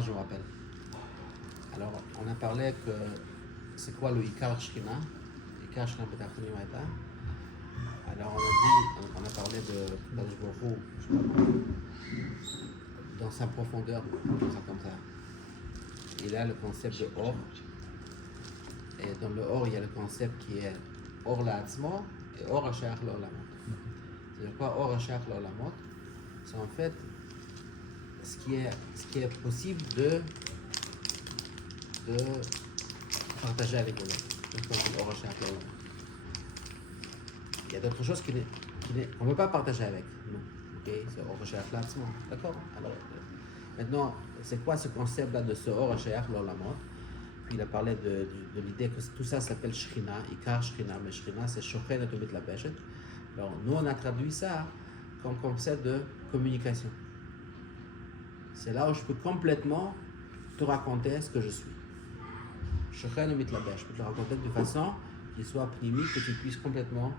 je me rappelle. Alors, on a parlé que c'est quoi le Ikar Shkina? Ikar Shkina Betachtonim Aïta. Alors, on a parlé de Kadosh Baruch Hu, dans sa profondeur, comme ça. Il a le concept de Or. Et dans le Or, il y a le concept qui est Or La'atzmo et Or HaShayach L'Olamot. C'est-à-dire quoi Or HaShayach L'Olamot? C'est en fait ce qui est possible de partager avec les autres. Il y a d'autres choses qu'on ne peut pas partager avec nous. Okay? C'est Or HaShayach L'Atzmo. D'accord? Alors, maintenant, c'est quoi ce concept-là de ce Or HaShayach L'Olamot? Puis il a parlé de l'idée que tout ça s'appelle Shrina, Ikar Shrina, mais Shrina c'est Shochen et Tomit la Beshet. Alors, nous on a traduit ça comme concept de communication. C'est là où je peux complètement te raconter ce que je suis. Shochen et Tomit la Beshet. Je peux te le raconter de façon qui soit pnimique, que tu puisses complètement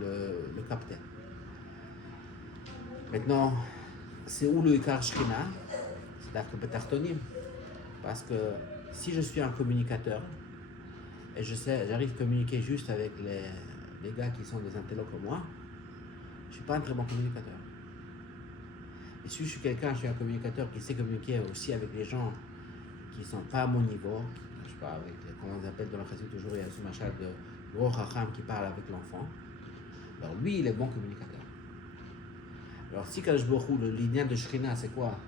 le capter. Maintenant, c'est où le Ikar Shrina? C'est-à-dire que Betachtonim. Parce que si je suis un communicateur et j'arrive à communiquer juste avec les gars qui sont des intellos comme moi, je ne suis pas un très bon communicateur. Et si je suis un communicateur qui sait communiquer aussi avec les gens qui ne sont pas à mon niveau, je sais pas, avec comment on appelle dans la chassidut toujours, il y a ce machin de gros chacham qui parle avec l'enfant, alors lui il est bon communicateur. Alors si Kadosh Baruch Hu, le lien de Shrina c'est quoi?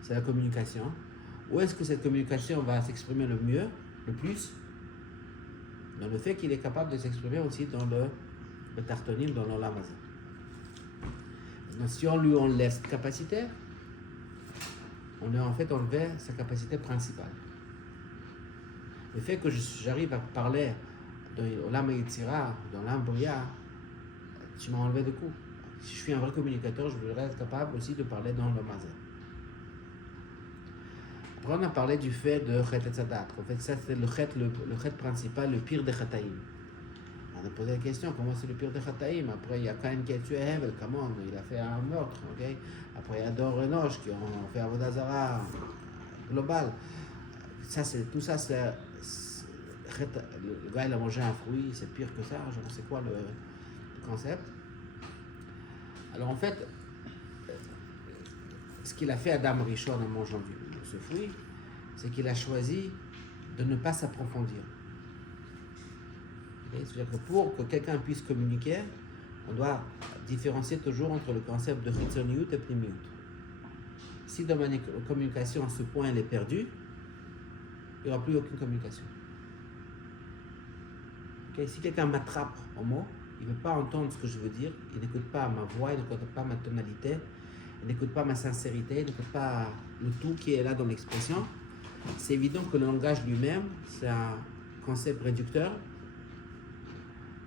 C'est la communication. Où est-ce que cette communication va s'exprimer le mieux, le plus? Dans le fait qu'il est capable de s'exprimer aussi dans le Betachtonim, dans l'Olam Hazé. Donc si on lui enlève cette capacité, on a en fait enlevé sa capacité principale. Le fait que j'arrive à parler dans l'Olam Yitzira, dans l'Olam Bria, tu m'as enlevé de coup. Si je suis un vrai communicateur, je voudrais être capable aussi de parler dans l'Olam Hazé. Après, on a parlé du fait de Chet et Tzadat. En fait, ça, c'est le chet principal, le pire des Chataïm. On a posé la question, comment c'est le pire des Chataïm? Après, il y a Caïn qui a tué Hevel, comment il a fait un meurtre, ok? Après, il y a Dor et Enoch qui ont fait Avodah Zara global. Tout ça, c'est le gars, il a mangé un fruit, c'est pire que ça, je ne sais quoi le concept. Alors, en fait, ce qu'il a fait Adam Rishon en mangeant ce fruit, c'est qu'il a choisi de ne pas s'approfondir. C'est-à-dire que pour que quelqu'un puisse communiquer, on doit différencier toujours entre le concept de Chitzoniyut et Pnimiyut. Si dans ma communication, à ce point, elle est perdue, il n'y aura plus aucune communication. Okay? Si quelqu'un m'attrape en mots, il ne veut pas entendre ce que je veux dire, il n'écoute pas ma voix, il n'écoute pas ma tonalité, il n'écoute pas ma sincérité, il n'écoute pas le tout qui est là dans l'expression. C'est évident que le langage lui-même, c'est un concept réducteur.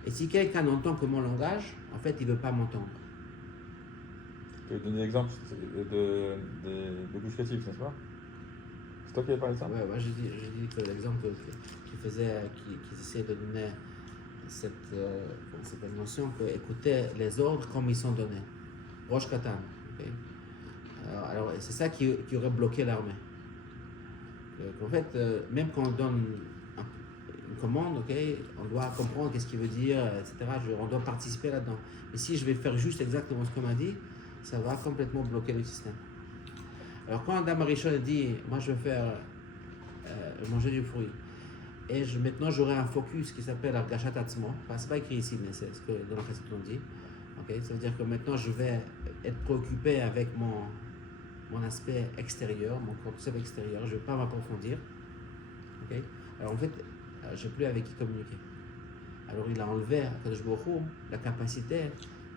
Et si quelqu'un n'entend que mon langage, en fait, il ne veut pas m'entendre. Tu peux donner l'exemple de Gush Katif, n'est-ce pas? C'est toi qui avais parlé de ça? Oui, j'ai dit que l'exemple qu'ils essaient de donner cette notion qu'écouter les ordres comme ils sont donnés. Rosh Katan. Okay. Alors c'est ça qui aurait bloqué l'armée. En fait, même quand on donne une commande, okay, on doit comprendre qu'est-ce qu'il veut dire, etc. On doit participer là-dedans. Mais si je vais faire juste exactement ce qu'on m'a dit, ça va complètement bloquer le système. Alors quand Adam Rishon dit, moi je vais faire manger du fruit, et maintenant j'aurai un focus qui s'appelle Argashat Atzmo, enfin, c'est pas écrit ici, mais c'est ce que dans la chassidut on dit. Okay? Ça veut dire que maintenant je vais être préoccupé avec mon aspect extérieur, mon concept extérieur, je ne vais pas m'approfondir. Okay? Alors en fait, je n'ai plus avec qui communiquer. Alors il a enlevé à Kadosh Baruch Hu la capacité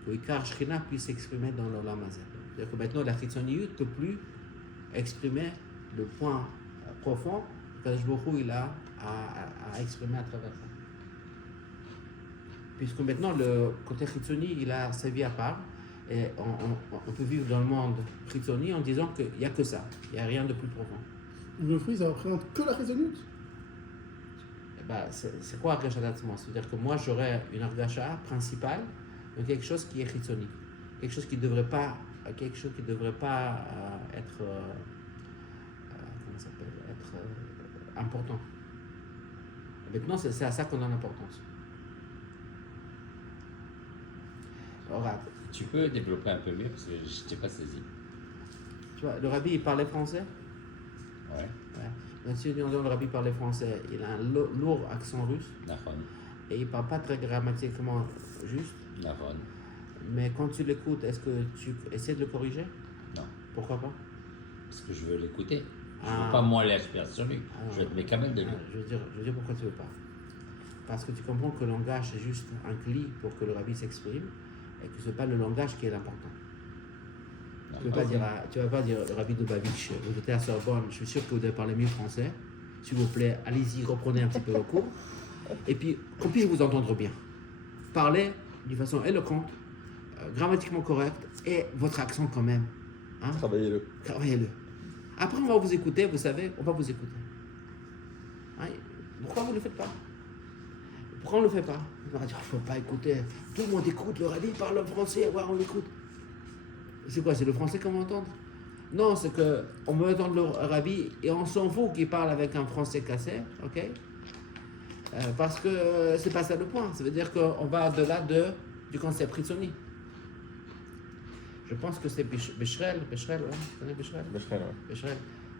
que Ikar Shrina puisse s'exprimer dans l'Olam Hazé. C'est-à-dire que maintenant la Chitzoniyut ne peut plus exprimer le point profond que Kadosh Baruch Hu il a à exprimer à travers ça. Puisque maintenant le côté Chitzoni il a sa vie à part et on peut vivre dans le monde Chitzoni en disant qu'il n'y a que ça, il n'y a rien de plus profond. Le fruit ça représente que la Chitzoniyut? C'est quoi Argashat Atzmo? C'est-à-dire que moi j'aurais une Argasha principale de quelque chose qui est Chitzoni, quelque chose qui ne devrait pas être comment ça s'appelle, être important. Maintenant, c'est à ça qu'on donne l'importance. Regarde, Tu peux développer un peu mieux parce que je t'ai pas saisi. tu vois, le rabbi, il parlait français. Ouais, Ouais. Même si le rabbi parlait français, il a un lourd accent russe Nahon, et il parle pas très grammaticalement juste. Nahon. Mais quand tu l'écoutes, est-ce que tu essaies de le corriger? Non, Pourquoi pas? parce que je veux l'écouter. Je Ah. veux pas moi l'expert sur lui. Ah. Je veux être mes camarades de lui. Je veux dire pourquoi tu veux pas. Parce que tu comprends que le langage est juste un cli pour que le rabbi s'exprime et que ce n'est pas le langage qui est l'important. Non, Tu ne vas pas dire, Rabbi Dubavitch, vous étiez à Sorbonne, je suis sûr que vous devez parler mieux français. S'il vous plaît, allez-y, reprenez un petit peu le cours. Et puis, qu'on puisse vous entendre bien. Parlez d'une façon éloquente, grammatiquement correcte, et votre accent quand même. Hein? Travaillez-le. Travaillez-le. Après, on va vous écouter, vous savez, on va vous écouter. Hein? Pourquoi vous ne le faites pas? Pourquoi on ne le fait pas? On va dire, il ne faut pas écouter. Tout le monde écoute, le rabbi parle français, ouais, on l'écoute. C'est quoi, c'est le français qu'on va entendre? Non, c'est qu'on veut entendre le rabbi et on s'en fout qu'il parle avec un français cassé, ok? Parce que c'est pas ça le point. Ça veut dire qu'on va au-delà du concept Ritsoni. Je pense que c'est Becherel, ouais, tu connais Becherel?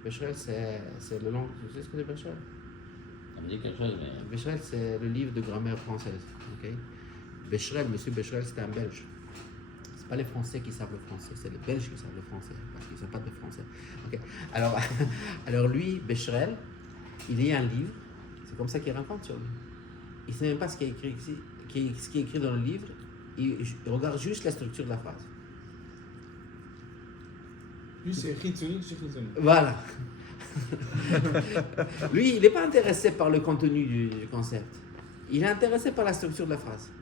Becherel, c'est le long. Tu sais ce que c'est Becherel? Ça me dit quelque chose, mais. Becherel, c'est le livre de grammaire française, ok? Becherel, monsieur Becherel, c'était un Belge. C'est pas les Français qui savent le français, c'est les Belges qui savent le français, parce qu'ils ne savent pas de français. Okay. Alors lui, Becherel, il lit un livre, c'est comme ça qu'il raconte sur lui. Il ne sait même pas ce qui est écrit ici, ce qui est écrit dans le livre, il regarde juste la structure de la phrase. Lui, c'est Ritsoni sur Ritsoni. Voilà. Lui, il n'est pas intéressé par le contenu du concept, il est intéressé par la structure de la phrase.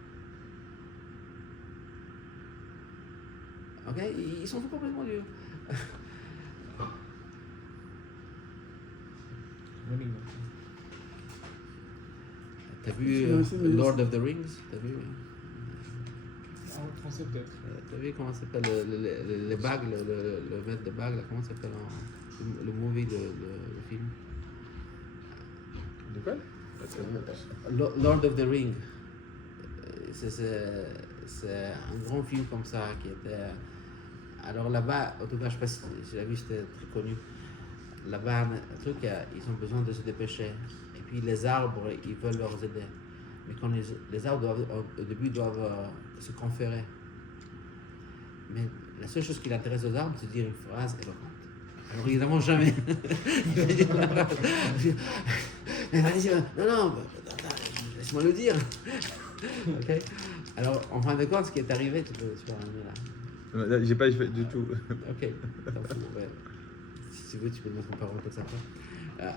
Ok, ils sont complètement durs. T'as vu Lord of the Rings? T'as vu? En français, peut-être. T'as vu comment s'appelle les bagues, le maître de bagues, là, comment s'appelle le movie, le film? De quoi? Lord of the Rings. C'est un grand film comme ça qui était. Alors là-bas, en tout cas, je ne sais pas si tu l'as vu, c'était très connu. Là-bas, un truc, ils ont besoin de se dépêcher. Et puis les arbres, ils veulent leur aider. Mais quand les arbres, au début, doivent se conférer. Mais la seule chose qui l'intéresse aux arbres, c'est de dire une phrase éloquente. Alors évidemment, jamais. Il va dire la phrase. Il va dire, non, laisse-moi le dire. Okay. Alors, en fin de compte, ce qui est arrivé, tu peux ramener là. J'ai pas fait du tout. Ok, ouais. Si tu veux, tu peux le mettre en parenthèse après.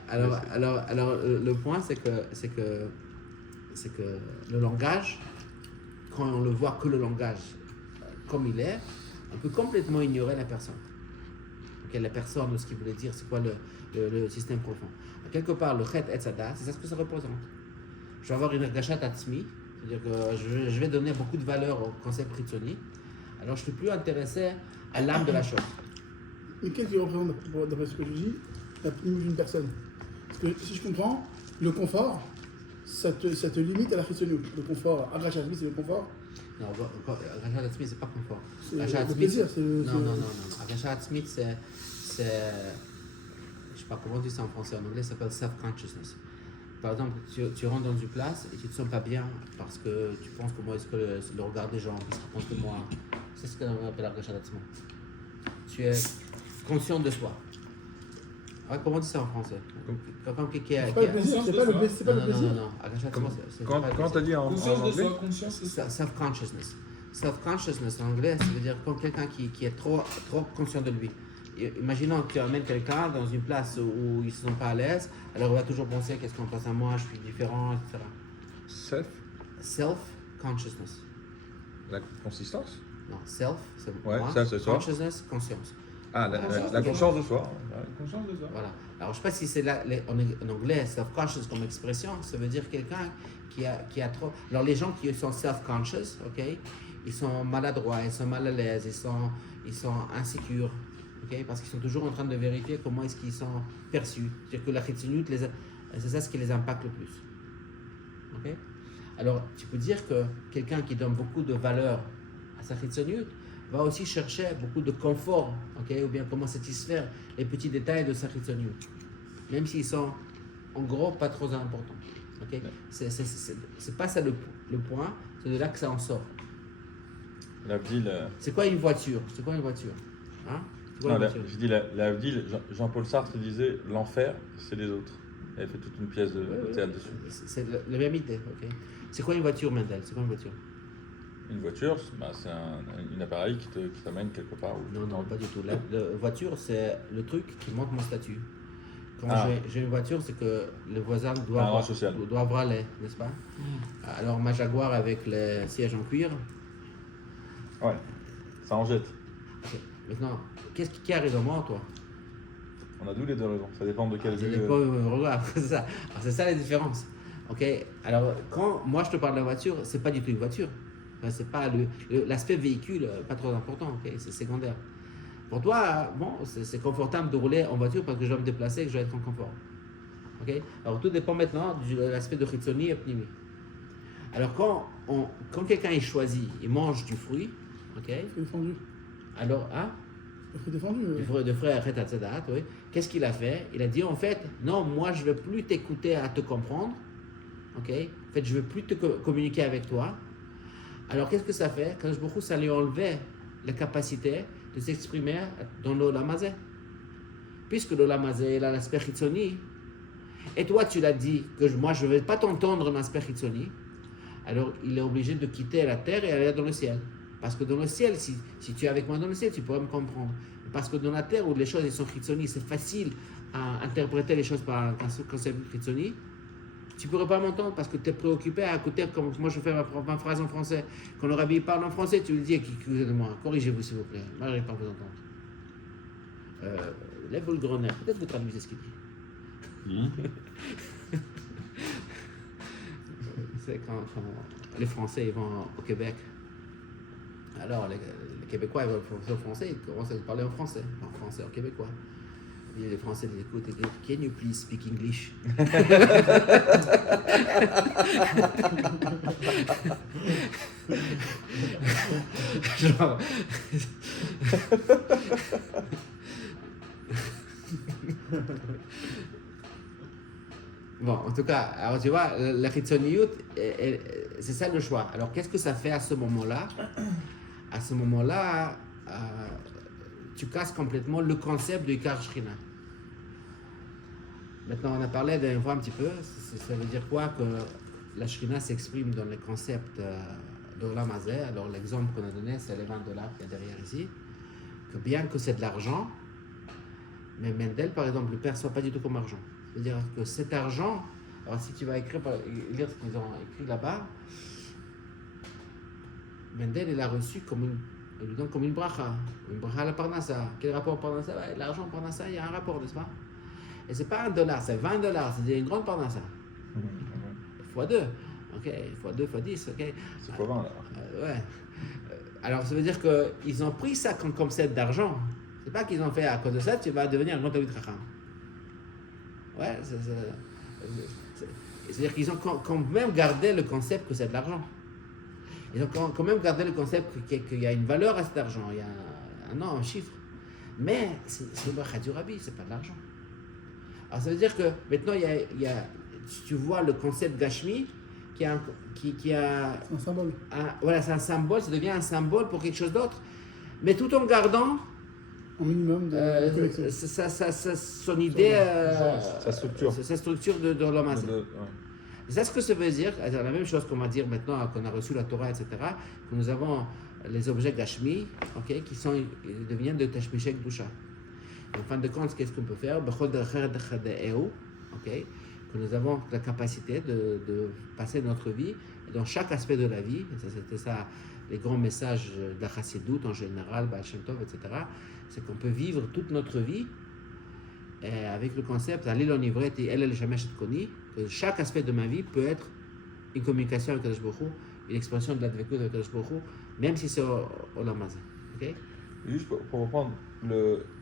Alors, le point, c'est que le langage, quand on le voit que le langage comme il est, on peut complètement ignorer la personne. Okay, la personne, ce qu'il voulait dire, c'est quoi le système profond. Quelque part, le chet et tzada, c'est ça ce que ça représente. Je vais avoir une ergashat atzmi, c'est-à-dire que je vais donner beaucoup de valeur au concept Ritsoni. Alors je ne suis plus intéressé à l'âme de la chose. Mais qu'est-ce qui représente, d'après ce que je dis, la limite d'une personne? Parce que si je comprends, le confort, ça te limite à la Ritsoni. Le confort, Arachat Atzmi, c'est le confort. Non, Arachat Atzmi, c'est pas confort. C'est le plaisir. Non. Arachat Atzmi, c'est. Je ne sais pas comment on dit ça en français. En anglais, ça s'appelle self-consciousness. Par exemple, tu rentres dans une place et tu ne te sens pas bien parce que tu penses comment est-ce que le regard des gens, qu'est-ce qu'ils pensent de moi. C'est ce qu'on appelle Arachat Atzmi. Tu es conscient de soi. Ouais, comment on dit ça en français? Quelqu'un qui C'est pas le plaisir, c'est pas le plaisir. Non. Arachat Atzmi, c'est Quand t'as dit en Conscience de anglais? soi, conscience de soi. Self-consciousness. Self-consciousness en anglais, ça veut dire comme quelqu'un qui est trop conscient de lui. Imaginons que tu amènes quelqu'un dans une place où ils ne sont pas à l'aise, alors il va toujours penser qu'est-ce qu'on pense à moi, je suis différent, etc. Self-consciousness. La consistance? Non, self, c'est Ouais, moi. ça, c'est soi. Consciousness, conscience. Ah, la conscience de soi. Ouais. Conscience de soi. Voilà. Alors je ne sais pas si c'est là, en anglais, self-conscious comme expression, ça veut dire quelqu'un qui a trop. Alors les gens qui sont self-conscious, ok, ils sont maladroits, ils sont mal à l'aise, ils sont insécures. ok? Parce qu'ils sont toujours en train de vérifier comment est-ce qu'ils sont perçus. C'est-à-dire que la chitzoniut, c'est ça ce qui les impacte le plus. Ok? Alors, tu peux dire que quelqu'un qui donne beaucoup de valeur à sa chitzoniut va aussi chercher beaucoup de confort, ok? Ou bien comment satisfaire les petits détails de sa chitzoniut, même s'ils sont en gros pas trop importants. Ok? C'est pas ça le point, c'est de là que ça en sort. L'Avdil. C'est quoi une voiture? C'est quoi une voiture? Hein? C'est quoi Non, une voiture? je dis l'Avdil, Jean-Paul Sartre disait l'enfer, c'est les autres. Il avait fait toute une pièce de théâtre dessus. C'est la même idée. Ok? C'est quoi une voiture, Mendel? C'est quoi une voiture? Une voiture, c'est un appareil qui t'amène quelque part. Non, pas du tout. La voiture, c'est le truc qui monte mon statut. Quand Ah. j'ai une voiture, c'est que le voisin doit, Un rang social. doit avoir les, n'est-ce pas? Alors, ma Jaguar avec les sièges en cuir. Ouais, ça en jette. Ok. Maintenant, qui a raison, moi ou toi? On a d'où les deux raisons. Ça dépend de quelle Ça vue. dépend, regarde, c'est ça. Alors, c'est ça la différence. Ok. Alors, quand moi je te parle de la voiture, c'est pas du tout une voiture. Enfin, c'est pas l'aspect véhicule, pas trop important. Ok, c'est secondaire. Pour toi, bon, c'est confortable de rouler en voiture parce que je dois me déplacer et que je dois être en confort. Ok. Alors tout dépend maintenant de l'aspect de Chitzoni et Pnimi. Alors quand quelqu'un est choisi, il mange du fruit, ok. C'est défendu. Alors, hein? C'est défendu. De frère Retatzadat, oui. Qu'est-ce qu'il a fait? Il a dit en fait, non, moi je ne veux plus t'écouter à te comprendre. Ok? En fait, je ne veux plus te communiquer avec toi. Alors qu'est-ce que ça fait? Quand beaucoup ça lui enlevait la capacité de s'exprimer dans l'olamazé. Puisque l'olamazé, il a l'aspect chitzoni. Et toi, tu l'as dit que moi je ne vais pas t'entendre dans l'aspect chitzoni. Alors il est obligé de quitter la terre et aller dans le ciel. Parce que dans le ciel, si tu es avec moi dans le ciel, tu pourrais me comprendre. Parce que dans la terre où les choses sont chitzoni, c'est facile à interpréter les choses par un concept chitzoni. Tu ne pourrais pas m'entendre parce que tu es préoccupé à écouter comme moi je fais ma phrase en français. Quand le rabbi parle en français, tu lui dis excusez-moi, corrigez-vous s'il vous plaît. Moi, je n'arrive pas à vous entendre. Lève le grand air. Peut-être que vous traduisez ce qu'il dit. C'est quand les Français ils vont au Québec. Alors, les Québécois, ils vont au français, ils commencent à parler en français, en québécois. Et les Français les écoutent et disent Can you please speak English? Genre. Bon, en tout cas, alors tu vois, la chitzoniyut, c'est ça le choix. Alors, qu'est-ce que ça fait à ce moment-là? À ce moment-là, tu casses complètement le concept du Ikar Shrina. Maintenant, on a parlé d'un fois un petit peu, ça veut dire quoi? Que la Shrina s'exprime dans les concepts de l'Amazé. Alors, l'exemple qu'on a donné, c'est les $20 qu'il y a derrière ici. Que bien que c'est de l'argent, mais Mendel, par exemple, ne le perçoit pas du tout comme argent. C'est-à-dire que cet argent, alors si tu vas lire ce qu'ils ont écrit là-bas, Mendel, il a reçu il lui donne comme une bracha à la parnassa. Quel rapport à parnassa? L'argent parnassa, il y a un rapport, n'est-ce pas? Et c'est pas $1, c'est $20, c'est une grande parnassa. x2, ok, x2, x10, ok. C'est quoi 20 là? Ouais. Alors ça veut dire qu'ils ont pris ça comme concept d'argent. C'est pas qu'ils ont fait à cause de ça, tu vas devenir un grand Talmid Chacham. Ouais, c'est-à-dire qu'ils ont quand même gardé le concept que c'est de l'argent. Ils ont quand même gardé le concept qu'il y a une valeur à cet argent, il y a un chiffre. Mais c'est le bracha du rabbi, c'est pas de l'argent. Alors ça veut dire que maintenant, tu vois le concept Gashmi qui a C'est un symbole. voilà, c'est un symbole, ça devient un symbole pour quelque chose d'autre. Mais tout en gardant Un minimum de connexion. son idée, Sa structure. sa structure de l'homme. Ouais. C'est ce que ça veut dire, c'est la même chose qu'on va dire maintenant qu'on a reçu la Torah, etc., que nous avons les objets Gashmi, okay, qui deviennent de Tashmishek Dusha. En fin de compte, qu'est-ce qu'on peut faire? Okay, que nous avons la capacité de passer notre vie dans chaque aspect de la vie. C'était ça, les grands messages de la Chassidoute en général, Baal Shem Tov, etc., c'est qu'on peut vivre toute notre vie avec le concept que chaque aspect de ma vie peut être une communication avec Kadosh Baruch Hu, une expression de l'advécut de Kadosh Baruch Hu, même si c'est au Olam Hazé. Okay? Juste pour reprendre,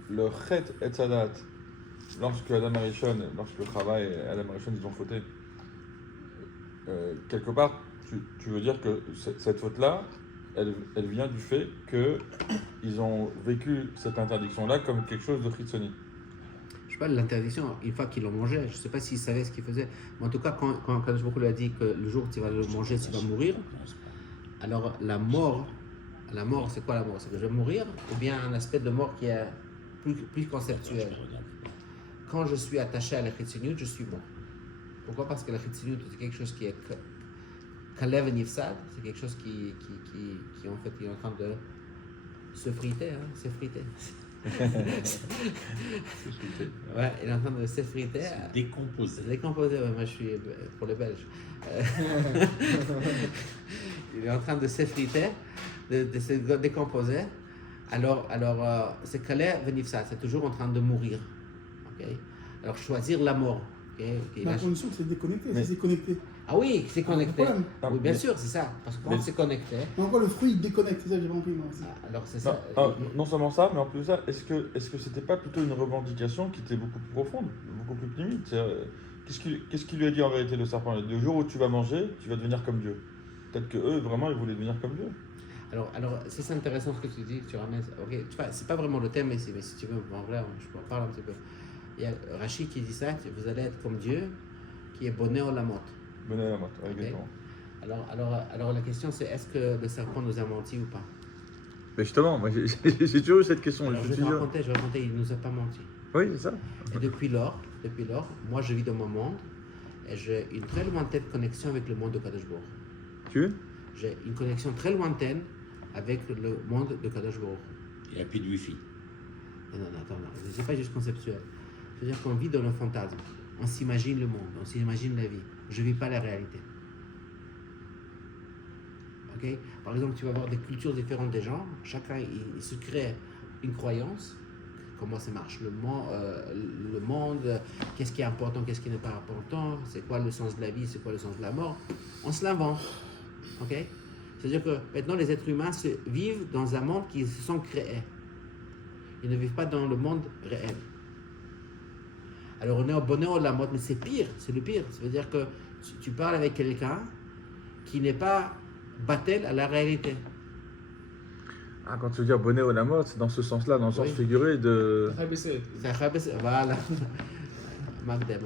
le Chet et Sadat, lorsque Adam Arishon, lorsque Chava et Adam Arishon ils ont fauté, quelque part, tu veux dire que cette faute-là, elle vient du fait qu'ils ont vécu cette interdiction-là comme quelque chose de Chitsoni. Je sais pas, l'interdiction, une fois qu'ils l'ont mangé, je sais pas s'ils savaient ce qu'ils faisaient. Mais en tout cas, quand Kadosh Baruch Hu lui a dit que le jour où tu vas le manger, tu vas mourir, alors la mort, c'est quoi la mort? C'est que je vais mourir, ou bien un aspect de mort qui est plus conceptuel. Quand je suis attaché à la Chitsoniut, je suis mort. Pourquoi? Parce que la Chitsoniut, c'est quelque chose qui est Kalev Nifsad, c'est quelque chose qui en fait est en train de se friter, s'effriter. Ouais, il est en train de s'effriter. Décomposé. Se décomposer, ouais, moi je suis pour les Belges. Il est en train de s'effriter, de se décomposer. Alors c'est Kalev Nifsad, c'est toujours en train de mourir. Okay? Alors choisir la mort. Okay? Mais à condition que c'est déconnecté, Mais- si c'est connecté. Ah oui, c'est connecté. Problème. Oui, bien sûr, c'est ça. Parce que quand Mais- c'est connecté, Mais encore le fruit il déconnecte, c'est ça que j'ai pas compris moi aussi. alors c'est Non, ça. non seulement ça, mais en plus de ça, est-ce que c'était pas plutôt une revendication qui était beaucoup plus profonde, beaucoup plus limite? Qu'est-ce qu'il lui a dit en réalité le serpent? Le jour où tu vas manger, tu vas devenir comme Dieu. Peut-être que eux vraiment ils voulaient devenir comme Dieu. Alors c'est intéressant ce que tu dis, tu ramènes. Ok, tu vois, c'est pas vraiment le thème, mais si tu veux, en vrai, je peux en parler un petit peu. Il y a Rachid qui dit ça, vous allez être comme Dieu, qui est bonnet au lamot. Venez à la motte, Ok. exactement. Alors la question c'est est-ce que le serpent nous a menti ou pas? Mais justement, moi j'ai toujours eu cette question. Alors, je vais te raconter, il nous a pas menti. Oui, c'est ça. Et depuis lors, moi je vis dans mon monde et j'ai une très lointaine connexion avec le monde de Kadosh Baruch Hu. Tu veux? J'ai une connexion très lointaine avec le monde de Kadosh Baruch Hu. Il n'y a plus de wifi. Non, attends, c'est pas juste conceptuel. C'est-à-dire qu'on vit dans le fantasme. On s'imagine le monde, on s'imagine la vie. Je ne vis pas la réalité. Ok? Par exemple, tu vas avoir des cultures différentes des gens. Chacun, il se crée une croyance. Comment ça marche le monde, qu'est-ce qui est important, qu'est-ce qui n'est pas important, c'est quoi le sens de la vie, c'est quoi le sens de la mort. On se l'invente. Ok? C'est-à-dire que maintenant, les êtres humains vivent dans un monde qu'ils se sont créés. Ils ne vivent pas dans le monde réel. Alors on est au bonheur ou de la mode, mais c'est pire, c'est le pire. Ça veut dire que tu parles avec quelqu'un qui n'est pas battel à la réalité. Ah, quand tu veux dire bonnet au la mode, c'est dans ce sens-là, dans le sens Oui. figuré de. C'est un rabais- Voilà. Magdem,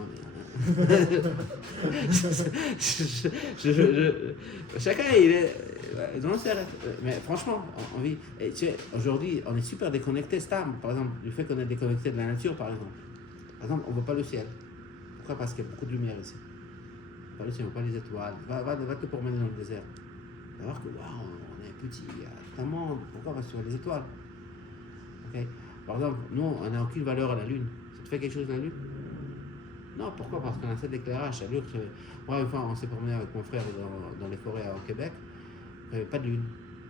chacun, il est. Non, c'est vrai. Mais franchement, on vit. Et tu sais, aujourd'hui, on est super déconnecté, Stam. Par exemple, le fait qu'on est déconnecté de la nature, par exemple. Par exemple, on ne voit pas le ciel. Pourquoi? Parce qu'il y a beaucoup de lumière ici. Pas le ciel, on voit pas les étoiles. Va te promener dans le désert. Tu vas voir que waouh, on est petit, il y a tout un monde. Pourquoi? Parce que tu vois les étoiles. Ok? Par exemple, nous, on n'a aucune valeur à la Lune. Ça te fait quelque chose la Lune? Non, pourquoi? Parce qu'on a cet éclairage. C'est-à-dire que moi, une fois, on s'est promené avec mon frère dans les forêts au Québec. Il n'y avait pas de lune.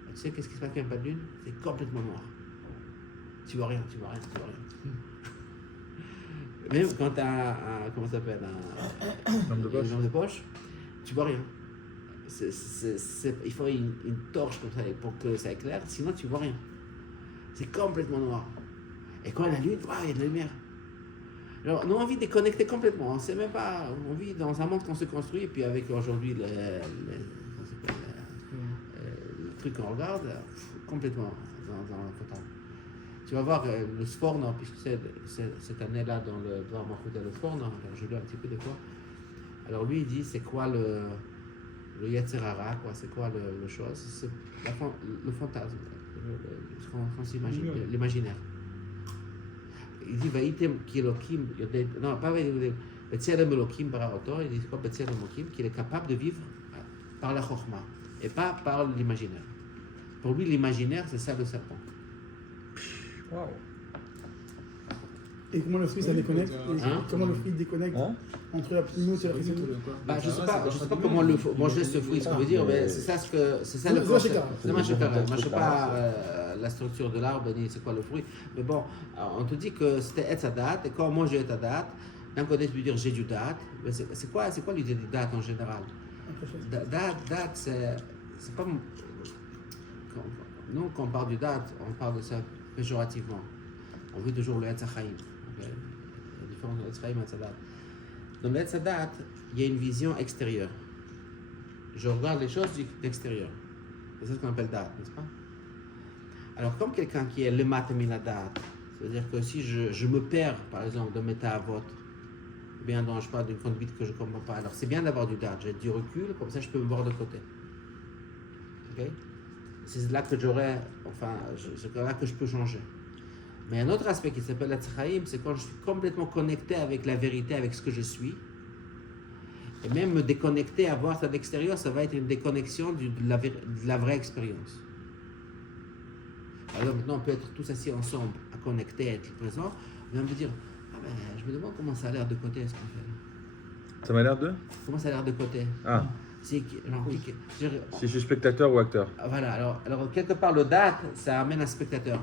Et tu sais qu'est-ce qui se passe quand il n'y a pas de lune? C'est complètement noir. Tu vois rien. Même quand tu as comment ça s'appelle? Une lampe de poche, tu vois rien. Il faut une torche comme ça pour que ça éclaire, sinon tu vois rien. C'est complètement noir. Et quand il y a la lune, il y a de la lumière. Alors, nous, on vit déconnecté complètement. On sait même pas. On vit dans un monde qu'on se construit, et puis avec aujourd'hui le truc qu'on regarde, complètement dans le total. Tu vas voir le Sforno, puisque c'est cette année-là dans le Dvar Malchut le Sforno, alors je lis un petit peu des fois. Alors lui, il dit c'est quoi le Yetzer Hara, quoi, c'est quoi le chose? C'est le fantasme, ce qu'on s'imagine, l'imaginaire. Il dit Vaïtem Kilokim, non, pas Vaïtem, Betzelem Elokim Baraoto, il dit quoi Betzelem Elokim, qu'il est capable de vivre par la Chokhmah et pas par l'imaginaire. Pour lui, l'imaginaire, c'est ça le serpent. Waouh. Et comment le fruit ça déconnecte Hein? Comment le fruit déconnecte Hein? entre la pneumo et la chrysonie? Je sais pas comment le manger ce fruit, ce qu'on veut dire, mais c'est ça le C'est concept. macheka. C'est macheka. Moi, je sais pas la structure de l'arbre ni c'est quoi le fruit, mais bon, on te dit que c'était Etz Hadat, et quand moi j'ai Etz Hadat, d'un côté tu peux dire j'ai du dat, mais c'est quoi l'idée du dat en général? Dat, c'est pas. Nous, quand on parle du dat, on parle de ça péjorativement. On veut toujours le Etz HaChaim. Okay? La différence entre Etz HaChaim et Etz HaDaat. Dans le Etz HaDaat, il y a une vision extérieure. Je regarde les choses d'extérieur. C'est ce qu'on appelle Da'at, n'est-ce pas? Alors, comme quelqu'un qui est le Matamina Da'at, c'est-à-dire que si je me perds, par exemple, de méta à vote, ou bien dans, je sais pas, d'une conduite que je ne comprends pas, alors c'est bien d'avoir du Da'at, j'ai du recul, comme ça je peux me voir de côté. Ok? C'est là que j'aurais, enfin, c'est là que je peux changer. Mais un autre aspect qui s'appelle Etz HaChaim, c'est quand je suis complètement connecté avec la vérité, avec ce que je suis. Et même me déconnecter, à voir ça de l'extérieur, ça va être une déconnexion de la vraie expérience. Alors maintenant, on peut être tous assis ensemble, à connecter, à être présent. Mais on peut dire, ah ben, je me demande comment ça a l'air de côté, ce qu'on fait. Ça m'a l'air de Comment ça a l'air de côté? Ah, Si si je suis spectateur ou acteur. voilà, alors quelque part, le date, ça amène un spectateur.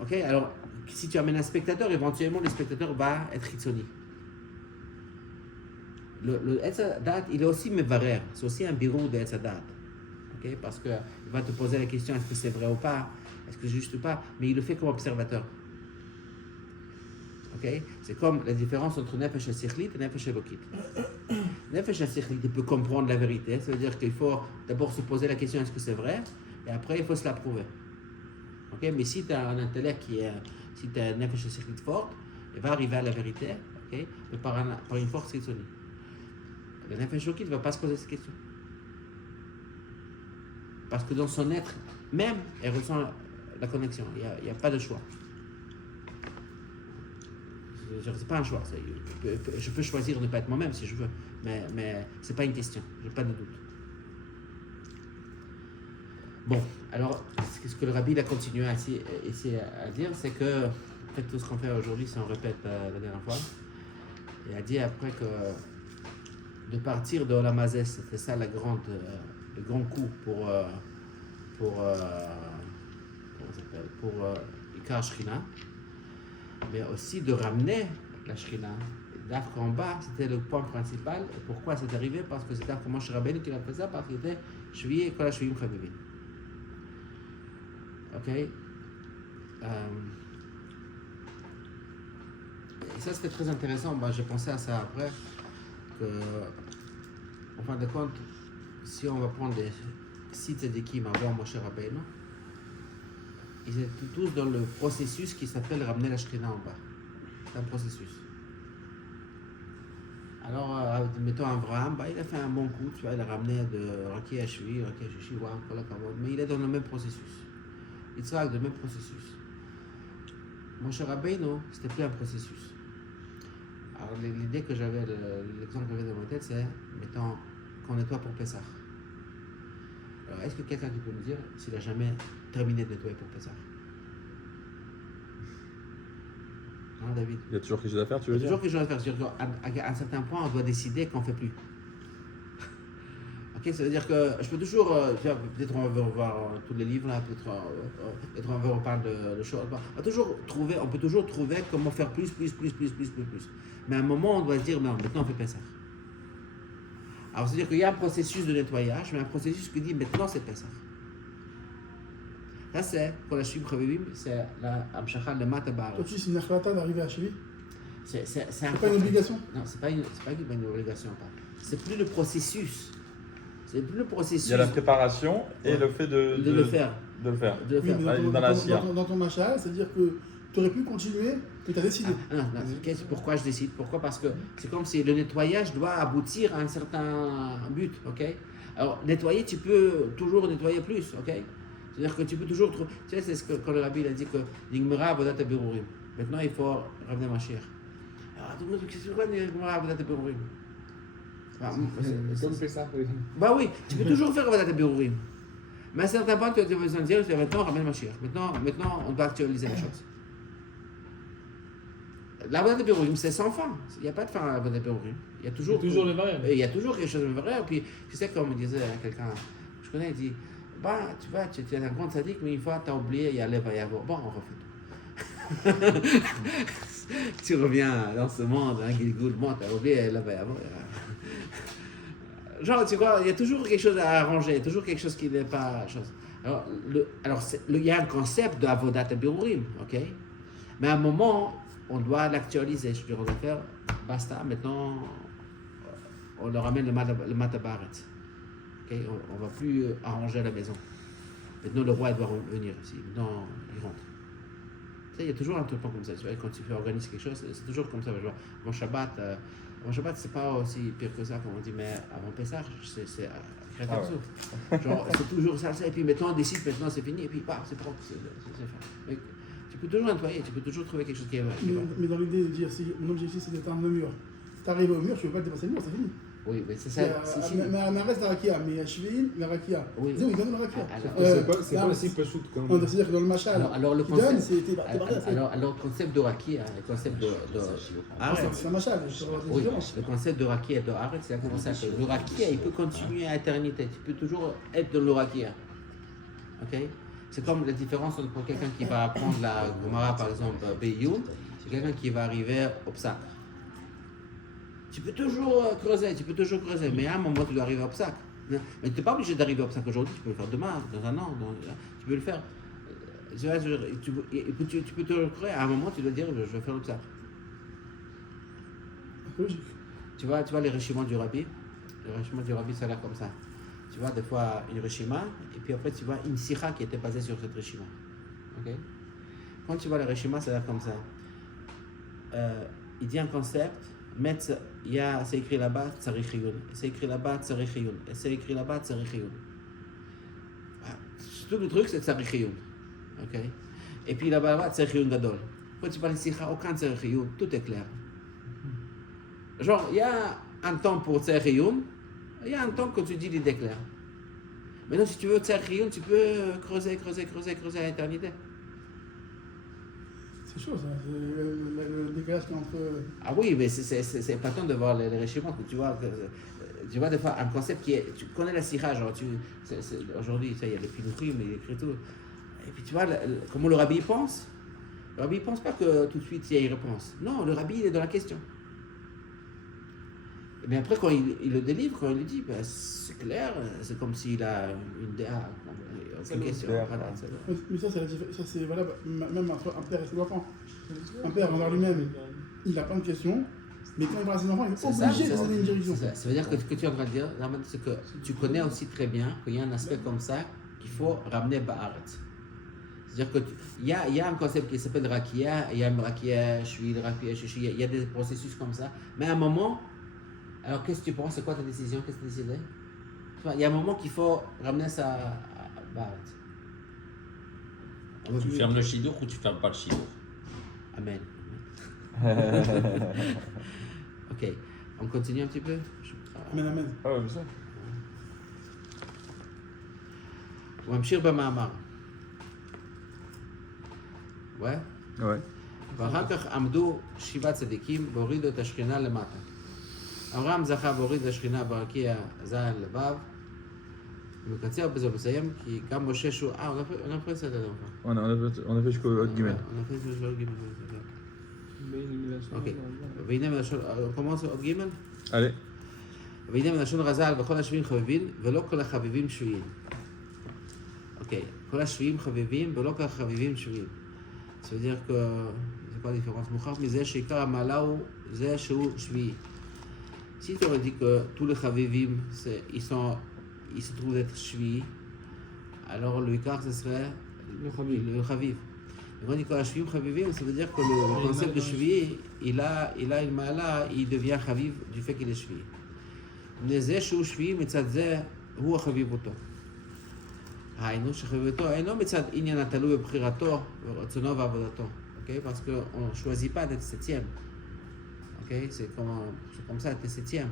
Ok, alors si tu amènes un spectateur, éventuellement, le spectateur va être hitzoni. Le Etz HaDaat, il est aussi mevarer, c'est aussi un bureau de Etz HaDaat. Okay? Parce qu'il va te poser la question, est-ce que c'est vrai ou pas, est-ce que c'est juste ou pas, mais il le fait comme observateur. Okay? C'est comme la différence entre Nefesh HaSichlit et Nefesh HaElokit. Nefesh HaSichlit, il peut comprendre la vérité, ça veut dire qu'il faut d'abord se poser la question, est-ce que c'est vrai, et après il faut se la prouver. Okay? Mais si tu as un intellect si tu as un Nefesh HaSichlit forte, il va arriver à la vérité, okay? Mais par une force quitzonique. Le Nefesh HaElokit ne va pas se poser cette question. Parce que dans son être même, elle ressent la connexion. Il n'y a pas de choix. Ce n'est pas un choix. Je peux choisir de ne pas être moi-même si je veux. Mais ce n'est pas une question. Je n'ai pas de doute. Bon, alors, ce que le rabbi il a continué à essayer à dire, c'est que, en fait, tout ce qu'on fait aujourd'hui, c'est on répète la dernière fois. Et a dit après que de partir de Olamazes, c'était ça le grand coup pour Ikar Shrina, mais aussi de ramener la Shrina. D'Afrique en bas, c'était le point principal. Et pourquoi c'est arrivé? Parce que c'était comment Moshe Rabbeinu qui a fait ça, parce qu'il était Shvi'i et Kol HaShvi'im Chavivim. Ok? Et ça, c'était très intéressant. J'ai pensé à ça après. En fin de compte, si on va prendre les 6 tzadikim avant Moshe Rabbeinu, ils étaient tous dans le processus qui s'appelle ramener la Shrina en bas. C'est un processus. Alors, mettons Abraham, il a fait un bon coup, tu vois, il a ramené de Raki à Shvi, Raki à Shishi, mais il est dans le même processus. Yitzhak, le même processus. Moshe Rabbeinu, c'était plus un processus. Alors, l'idée que j'avais, l'exemple que j'avais dans ma tête, c'est, mettons, qu'on nettoie pour Pessah. Alors, est-ce que quelqu'un qui peut me dire s'il n'a jamais terminé de nettoyer pour Pessah? Hein, David? Il y a toujours quelque chose à faire, tu veux Il y a dire? toujours quelque chose à faire. C'est-à-dire qu'à un certain point, on doit décider qu'on ne fait plus. Ok, ça veut dire que je peux toujours, peut-être on va revoir tous les livres, là, peut-être on va reparler de choses. On peut toujours trouver comment faire plus. Mais à un moment, on doit se dire, non, maintenant on fait pas ça. Alors, c'est-à-dire qu'il y a un processus de nettoyage, mais un processus qui dit, maintenant c'est pas ça. Ça, c'est, quand la Shvi'im Chavivim, c'est la Amshachal, le Matabar. Toi, tu dis, c'est une achlata d'arriver à Shvi. C'est pas une obligation. Non, c'est pas une obligation. C'est plus le processus. C'est plus le processus. Il y a la préparation et le fait de le faire. De le faire. De le Oui, faire. mais dans la science. dans ton machin, c'est-à-dire que tu aurais pu continuer, mais tu as décidé. Non, pourquoi je décide? Pourquoi? Parce que c'est comme si le nettoyage doit aboutir à un certain but, ok? Alors, nettoyer, tu peux toujours nettoyer plus, ok? C'est-à-dire que tu peux toujours... Tu sais, c'est ce que quand le rabbi a dit que Nigmera Avodat HaBirurim. Maintenant, il faut revenir Mashiach. Alors, tout le monde dit, c'est quoi Nigmera Avodat HaBirurim? Comme Pessah, oui. Bah oui, tu peux toujours faire Avodat HaBirurim. Mais à un certain point, tu as besoin de dire, maintenant, ramène Mashiach. Maintenant, on doit actualiser la chose. L'Avodat HaBirurim, c'est sans fin. Il n'y a pas de fin à l'Avodat HaBirurim. Il y a toujours les variables. Il y a toujours quelque chose de vrai. Et puis, tu sais, comme me disait quelqu'un, je connais, il dit, bah, tu vois, tu es un grand sadique, mais une fois, tu as oublié, il y a l'Eva Yavo. Bon, on refait tout. Tu reviens dans ce monde, hein, Gilgoul, bon, tu as oublié l'Eva Yavo. Genre, tu vois, il y a toujours quelque chose à arranger, toujours quelque chose qui n'est pas chose. Alors, il y a un concept de Avodat Birurim, ok? Mais à un moment, on doit l'actualiser. Je veux dire, on va faire, basta, maintenant, on leur ramène le matabaret. Okay? On ne va plus arranger la maison. Maintenant, le roi doit venir ici. Maintenant, il rentre. Tu sais, il y a toujours un truc comme ça. Tu vois, quand tu fais organiser quelque chose, c'est toujours comme ça. Mon Shabbat, c'est pas aussi pire que ça, comme on dit, mais avant Pessah, c'est genre, c'est toujours ça, et puis maintenant on décide, maintenant c'est fini, et puis c'est propre, c'est fait. Mais tu peux toujours nettoyer, tu peux toujours trouver quelque chose qui est vrai. Mais dans l'idée de dire, si mon objectif c'est d'atteindre le mur, t'arrives au mur, tu ne veux pas dépasser le mur, c'est fini. Oui, mais c'est ça. Mais on reste la rakia, mais à Shvim, la rakia. Oui. Il donne la rakia. C'est pas aussi peu shoot quand même. C'est-à-dire que dans le machal, alors le tu donnes, concept, c'est alors le concept de Rakia, le concept de c'est un machal, oui, le concept de Rakia et de Arrêt, c'est comme ça que le Rakia, il peut continuer à éternité. Tu peux toujours être dans le Rakia. Ok? C'est comme la différence entre quelqu'un qui va apprendre la Gemara, par exemple, Beyoun, c'est quelqu'un qui va arriver au Psak. Tu peux toujours creuser, mais à un moment tu dois arriver au Psak. Mais tu n'es pas obligé d'arriver au Psak aujourd'hui, tu peux le faire demain, dans un an, tu peux le faire. Tu peux toujours creuser, à un moment tu dois dire je vais faire le Psak. logique. Tu vois les régiments du Rabbi? Le régiment du Rabbi, ça a l'air comme ça. Tu vois des fois une régima, et puis après tu vois une sikha qui était basée sur cette régima. Okay? Quand tu vois le régima, ça a l'air comme ça. Il dit un concept, c'est écrit là-bas, tsarich-iyun. C'est écrit là-bas, tsarich-iyun. Et c'est écrit là-bas, tsarich-iyun. Tout le truc, c'est tsarich-iyun. Okay? Et puis là-bas, tsarich-iyun gadol. Quand tu parles de sikha, aucun tsarich-iyun, tout est clair. Genre, il y a un temps pour tsarich-iyun, il y a un temps que tu dis l'idée claire. Maintenant, si tu veux tsarich-iyun, tu peux creuser à l'éternité. C'est chaud ça, le décalage qui est entre. Ah oui, mais c'est épatant de voir les régiments. Tu vois des fois un concept qui est. Tu connais la sikha, genre aujourd'hui, il y a les pilouchim, il écrit tout. Et puis tu vois comment le rabbi pense. Le rabbi ne pense pas que tout de suite il y a une réponse. Non, le rabbi il est dans la question. Mais après, quand il le délivre, quand il lui dit, c'est clair, c'est comme s'il a une DA, aucune question. Voilà, mais ça, c'est valable même entre un père et ses enfants. Un père envers lui-même, il a plein de questions, mais quand il parle à ses enfants, il est obligé de donner une direction. Ça veut dire que ce que tu es en train de dire, c'est que tu connais aussi très bien qu'il y a un aspect comme ça qu'il faut ramener Ba'aret. C'est-à-dire qu'il y a un concept qui s'appelle Rakia, il y a Rakia, Shvil, Rakia, Shishi, il y a des processus comme ça, mais à un moment. Alors, qu'est-ce que tu penses? C'est quoi ta décision? Qu'est-ce que tu décides? Il y a un moment qu'il faut ramener ça à Ba'aret. Tu fermes le chidour ou tu fermes pas le chidour? Amen. Ok, on continue un petit peu? Amen. Ah ouais, mais ça. וממשיך במאמר. Ouais? Ouais. ואחר כך עמדו 7 צדיקים והורידו את השכינה למטה. אברהם זכה והוריד את השכינה ברקיע ז' לבב. ומקצר בזה ומסיים, כי גם משה שהוא... on a fait ça dedans. On a fait jusqu'au Hot Gimel. On a fait jusqu'au Gimel. Ok. On commence au Gimel? Allez. והנה מלשון רז"ל וכל השביעים חביבים ולא כל החביבים שביעים. אוקיי, כל השביעים חביבים ולא כל החביבים שביעים. Ça veut dire que, c'est quoi la différence? מוכרח מזה שעיקר המעלה הוא זה שהוא שביעי. Si tu aurais dit que tous les chavivim, ils se trouvent d'être shvi, alors le ikar, ce serait le chaviv. Mais quand on dit que shvim chavivim, ça veut dire que le concept de shvi, il a une mala, il devient chaviv du fait qu'il est shvi. זה שהוא שביעי מצד זה הוא החביבותו. היינו שחביבותו אינו מצד עניין התלוי בבחירתו ורצונו ועבודתו. Okay? Parce qu'on ne choisit pas d'être septième. Okay? C'est comme ça, d'être septième.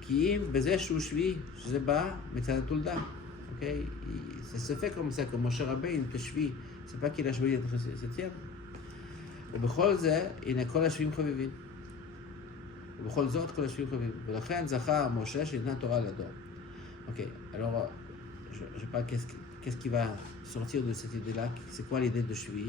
כי אם בזה שהוא שביעי, שזה בא מצד התולדה. Okay? Ça se fait comme ça, que משה רבינו כשביעי, c'est pas qu'il a choisi d'être septième. ובכל זה, הנה כל השביעים חביבים. ובכל זאת כל השביעים חביבים. ולכן זכה משה שניתנה תורה לדור. Ok, alors je parle qu'est-ce qui va sortir de cette idée-là, c'est quoi l'idée de shvi,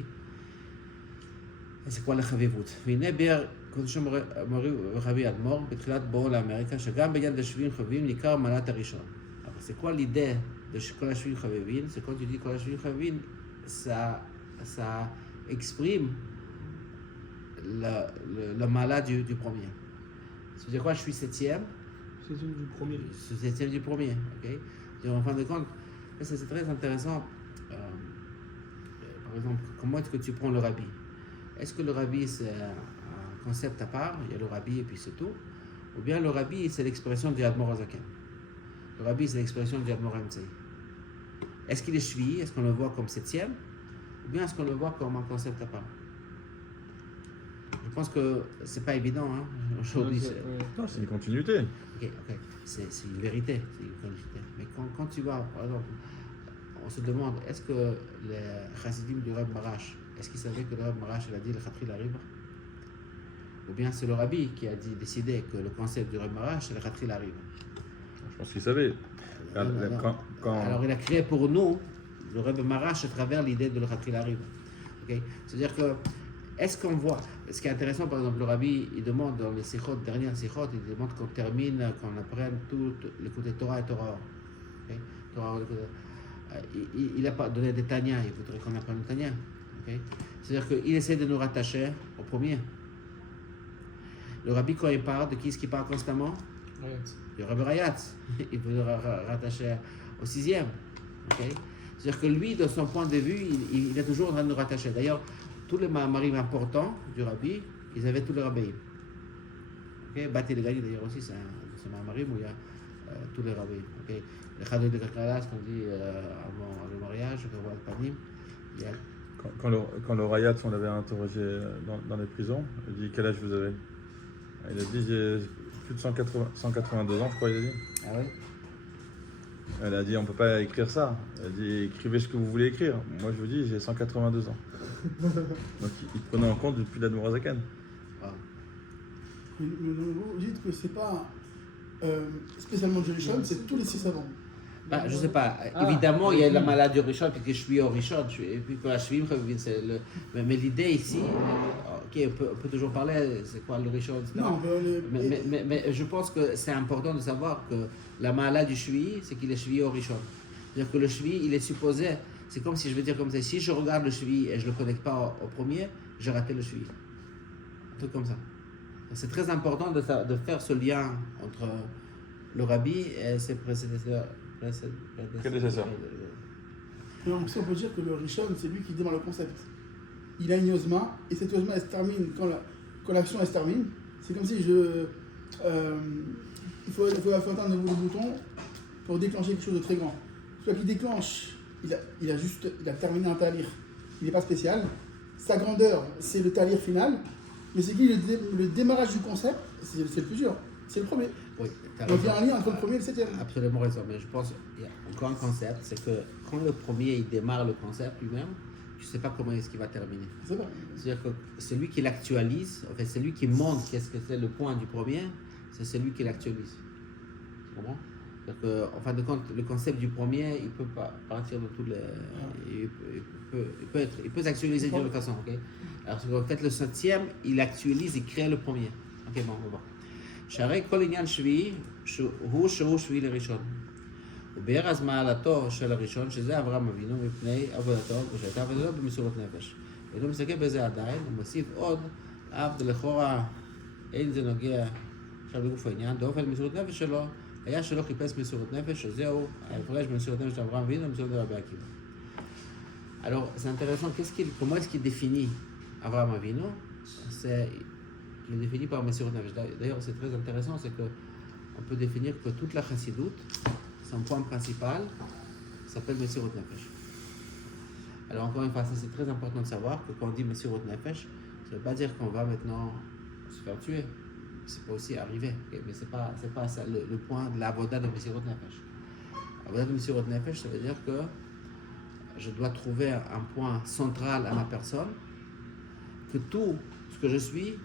et c'est quoi la chavivut. והנה ביאר קודשו מורי ורבי אדמו"ר בתחילת בואו לאמריקה, שגם בעניין דשבעים חביבים ניכר מעלת הראשון. Alors c'est quoi l'idée de Kol HaShvim Chavevin, c'est quand tu dis Kol HaShvim Chavevin, ça exprime le malade du premier. Ça veut dire quoi? Je suis septième. C'est celui du premier. C'est septième du premier. Okay? En fin de compte, c'est très intéressant. Par exemple, comment est-ce que tu prends le rabbi? Est-ce que le rabbi c'est un concept à part? Il y a le rabbi et puis c'est tout. Ou bien le rabbi c'est l'expression du Admor Hazaken. Le rabbi c'est l'expression du Admor Hamzei. Est-ce qu'il est shvi? Est-ce qu'on le voit comme septième? Ou bien est-ce qu'on le voit comme un concept à part? Je pense que c'est pas évident hein, aujourd'hui. Non, c'est une continuité. Ok, c'est une vérité, c'est une continuité. Mais quand tu vas, par exemple, on se demande, est-ce que les chassidim du Reb Marash, est-ce qu'ils savaient que le Reb Marash il a dit le Khatri Lariba? Ou bien c'est le Rabbi qui a décidé que le concept du Reb Marash c'est le Khatri Lariba? Je pense qu'il savait. Alors il a créé pour nous le Reb Marash à travers l'idée de le Khatri Lariba. Okay? C'est-à-dire que, est-ce qu'on voit, ce qui est intéressant par exemple, le Rabbi il demande dans les sikhot, dernières sikhot, il demande qu'on termine, qu'on apprenne tout le côté Torah et Torah. Okay? Torah il n'a pas donné des Tanya, il voudrait qu'on apprenne le Tanya. Okay? C'est-à-dire qu'il essaie de nous rattacher au premier. Le Rabbi, quand il parle, de qui est-ce qu'il parle constamment? Le Rabbi Rayatz. Il veut le rattacher au sixième. Okay? C'est-à-dire que lui, de son point de vue, il est toujours en train de nous rattacher. D'ailleurs, tous les maharim importants du Rabbi, ils avaient tous les rabbis. Okay? Bati Legali, d'ailleurs aussi, c'est un maharim où il y a tous les rabbis. Okay? Le Chadot de Kakala, ce qu'on dit avant le mariage, le roi de Panim, il y a... Quand le Rayat, on l'avait interrogé dans les prisons, il dit quel âge vous avez? Il a dit j'ai plus de 182 ans, je crois, il a dit. Ah oui? Elle a dit on ne peut pas écrire ça. Elle a dit écrivez ce que vous voulez écrire. Moi je vous dis j'ai 182 ans. Donc il prenait en compte depuis l'Admor Hazaken. Wow. Mais vous dites que c'est pas spécialement du Rishon, c'est tous les 6 avant. Bah, je sais pas. Évidemment, il y a la maladie au Rishon, puis que je suis au Rishon, et puis que la Shvim, c'est le... Mais l'idée ici, ok, on peut toujours parler, c'est quoi le Rishon, etc. Non, mais je pense que c'est important de savoir que la maladie du Shvi, c'est qu'il est Shvi au Rishon. C'est-à-dire que le Shvi, il est supposé, c'est comme si je veux dire comme ça, si je regarde le Shvi et je ne le connecte pas au premier, j'ai raté le Shvi. Un truc comme ça. C'est très important de faire ce lien entre le Rabbi et ses prédécesseurs. Donc, si on peut dire que le Rishon, c'est lui qui démarre le concept. Il a une yozma, et cette yozma, elle se termine quand l'action elle se termine. C'est comme si il faut atteindre le bouton pour déclencher quelque chose de très grand. Celui qui déclenche, il a terminé un talir. Il n'est pas spécial. Sa grandeur, c'est le talir final. Mais c'est qui le démarrage du concept, c'est le plus dur. C'est le premier. Oui, donc il y a un lien entre le premier et le septième. Absolument raison, mais je pense qu'il y a encore un concept, c'est que quand le premier il démarre le concept lui-même, tu ne sais pas comment est-ce qu'il va terminer. C'est-à-dire que celui qui l'actualise, en fait, c'est lui qui montre qu'est-ce que c'est le point du premier, c'est celui qui l'actualise. Tu comprends? C'est-à-dire qu'en fin de compte, le concept du premier, il peut pas partir de tous les... Il peut s'actualiser d'une autre façon, ok? Alors qu'en fait, le septième, il actualise, il crée le premier. Ok, bon, on va voir. שהרי כל עניין שביעי הוא שביעי לראשון. ובארז מעלתו של הראשון, שזה אברהם אבינו מפני עבודתו, ושהייתה עבודתו במסירות נפש. ואינו מסתכל בזה עדיין, הוא מוסיף עוד, אף לכאורה אין זה נוגע עכשיו לגוף העניין, באופן מסירות נפש שלו, היה שלא חיפש מסירות נפש, שזהו ההפרש במסירות נפש של אברהם אבינו ומסירות נפש רבי עקיבא. Alors, c'est intéressant, comment est-ce qu'il définit Abraham Avinu? Il est défini par Messirut Nefesh. D'ailleurs, c'est très intéressant, c'est qu'on peut définir que toute la chassidoute, son point principal s'appelle Messirut Nefesh. Alors encore une fois, c'est très important de savoir que quand on dit Messirut Nefesh, ça ne veut pas dire qu'on va maintenant se faire tuer. C'est pas aussi arriver, okay? Mais c'est pas ça le point de l'avoda de Messirut Nefesh. L'avoda de Messirut Nefesh, ça veut dire que je dois trouver un point central à ma personne, que tout ce que je suis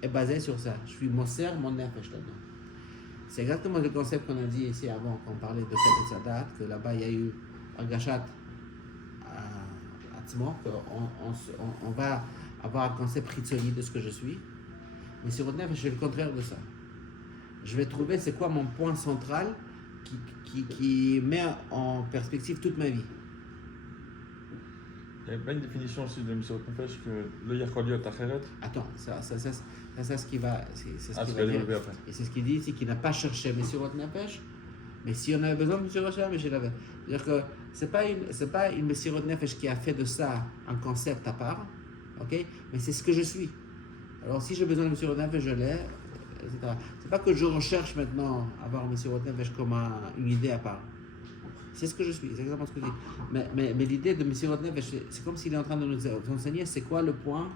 est basé sur ça. Je suis Moser, mon nefesh là-dedans. C'est exactement le concept qu'on a dit ici avant, quand on parlait de Chet Sadat, que là-bas il y a eu un gachat à Tzmo, qu'on va avoir un concept ritzoni de ce que je suis. Mais sur le nefesh, c'est le contraire de ça. Je vais trouver c'est quoi mon point central qui met en perspective toute ma vie. Il n'y avait pas une définition aussi de Messirut Nefesh que le Yerkoliot Acheret. Attends, ça ce qui va, c'est ce Ah, qui tu va vas dire. développer après. Et c'est ce qu'il dit ici, qu'il n'a pas cherché Messirut Nefesh, mais si on avait besoin de Messirut Nefesh, je l'avais. C'est-à-dire que c'est pas une Messirut Nefesh qui a fait de ça un concept à part, ok? Mais c'est ce que je suis. Alors si j'ai besoin de Messirut Nefesh, je l'ai, etc. C'est pas que je recherche maintenant avoir Messirut Nefesh comme une idée à part. C'est ce que je suis, c'est exactement ce que je dis. Mais l'idée de Messirut Nefesh, c'est comme s'il est en train de nous enseigner c'est quoi le point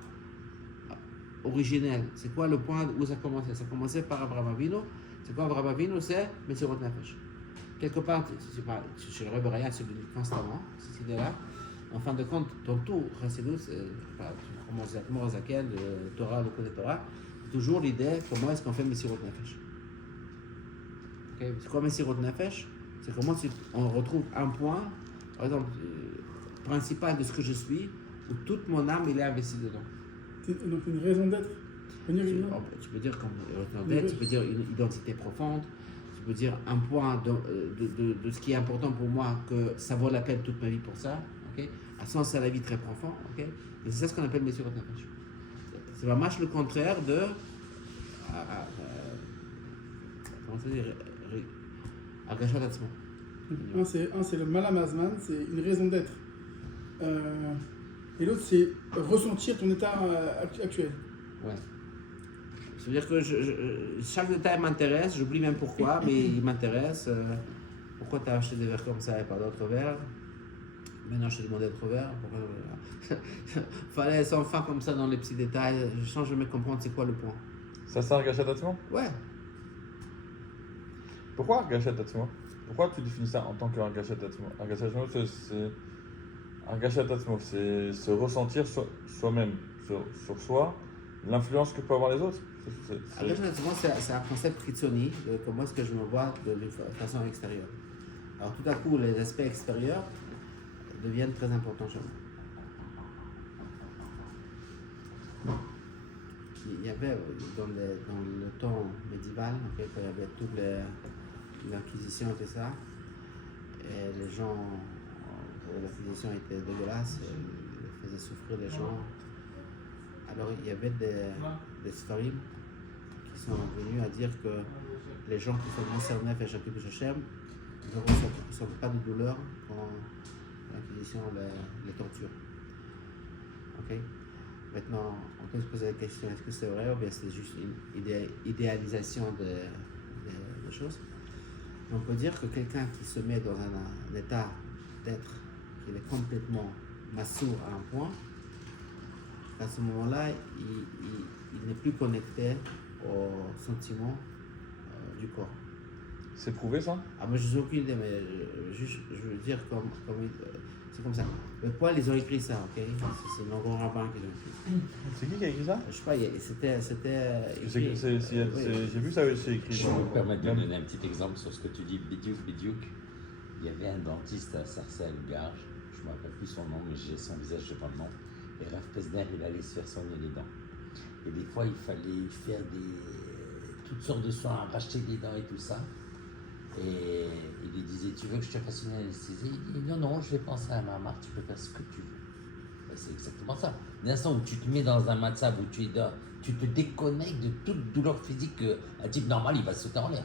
originel, c'est quoi le point où ça commençait. Ça commençait par Abraham Avinu. C'est quoi Abraham Avinu? C'est Messirut Nefesh. Quelque part, chez le Rebbe Raya, c'est constamment, cette idée-là. En fin de compte, dans tout Chassidut, Morazaken, le Torah, le Côté Torah, toujours l'idée comment est-ce qu'on fait Messirut Nefesh. Okay? C'est quoi Messirut Nefesh? C'est comment on retrouve un point, par exemple, principal de ce que je suis, où toute mon âme il est investie dedans. Donc une raison d'être. Tu peux dire comme raison d'être, tu peux dire une identité profonde, tu peux dire un point de ce qui est important pour moi, que ça vaut la peine toute ma vie pour ça, okay? Un sens à la vie très profond, okay? Et c'est ça ce qu'on appelle Messirut Nefesh. C'est vraiment le contraire de comment ça dit, Argashat Atzmo. Un c'est le Malamazman, c'est une raison d'être. Et l'autre c'est ressentir ton état actuel. Ouais. C'est-à-dire que chaque détail m'intéresse, j'oublie même pourquoi, mais il m'intéresse. Pourquoi tu as acheté des verres comme ça et pas d'autres verres? Maintenant je te demande d'autres verres. Fallait sans fin comme ça dans les petits détails. Je change de me comprendre c'est quoi le point. Ça sert Argashat Atzmo? Ouais. Pourquoi Argashat Atzmo? Pourquoi tu définis ça en tant qu'Argashat Atzmo? Argashat Atzmo, c'est se ressentir soi-même, sur soi, l'influence que peut avoir les autres. Argashat Atzmo, c'est un concept Kitsoni de comment est-ce que je me vois de façon extérieure. Alors tout à coup, les aspects extérieurs deviennent très importants chez moi. Il y avait dans le temps médiéval, okay, quand il y avait toute l'Inquisition et tout ça, et les gens, l'Inquisition était dégueulasse, elle faisait souffrir les gens. Alors il y avait des Sfarim qui sont venus à dire que les gens qui sont concernés par Shakib Shechem ne ressentent pas de douleur quand l'Inquisition les torture. Okay? Maintenant, on peut se poser la question, est-ce que c'est vrai ou bien c'est juste une idéalisation des choses? On peut dire que quelqu'un qui se met dans un état d'être, qu'il est complètement massour à un point, à ce moment-là, il n'est plus connecté aux sentiments du corps. C'est prouvé ça? Ah, moi je n'ai aucune idée, mais je veux dire c'est comme ça. Le poil, ils ont écrit ça, ok? C'est le grand rabbin qui l'a écrit. C'est qui a écrit ça? Je sais pas, c'était écrit. J'ai vu ça aussi écrit. Je me permets de donner un petit exemple sur ce que tu dis, Bidiouk. Il y avait un dentiste à Sarcelles-Garges, je ne me rappelle plus son nom, mais j'ai son visage devant le nom. Et Rav Pesner, il allait se faire soigner les dents. Et des fois, il fallait faire toutes sortes de soins, racheter des dents et tout ça. Et il lui disait, tu veux que je te fasse une anesthésie? Il dit, non, je vais penser à ma marque, tu peux faire ce que tu veux. Et c'est exactement ça. L'instant où tu te mets dans un matzav où tu te déconnectes de toute douleur physique qu'un type normal, il va sauter en l'air.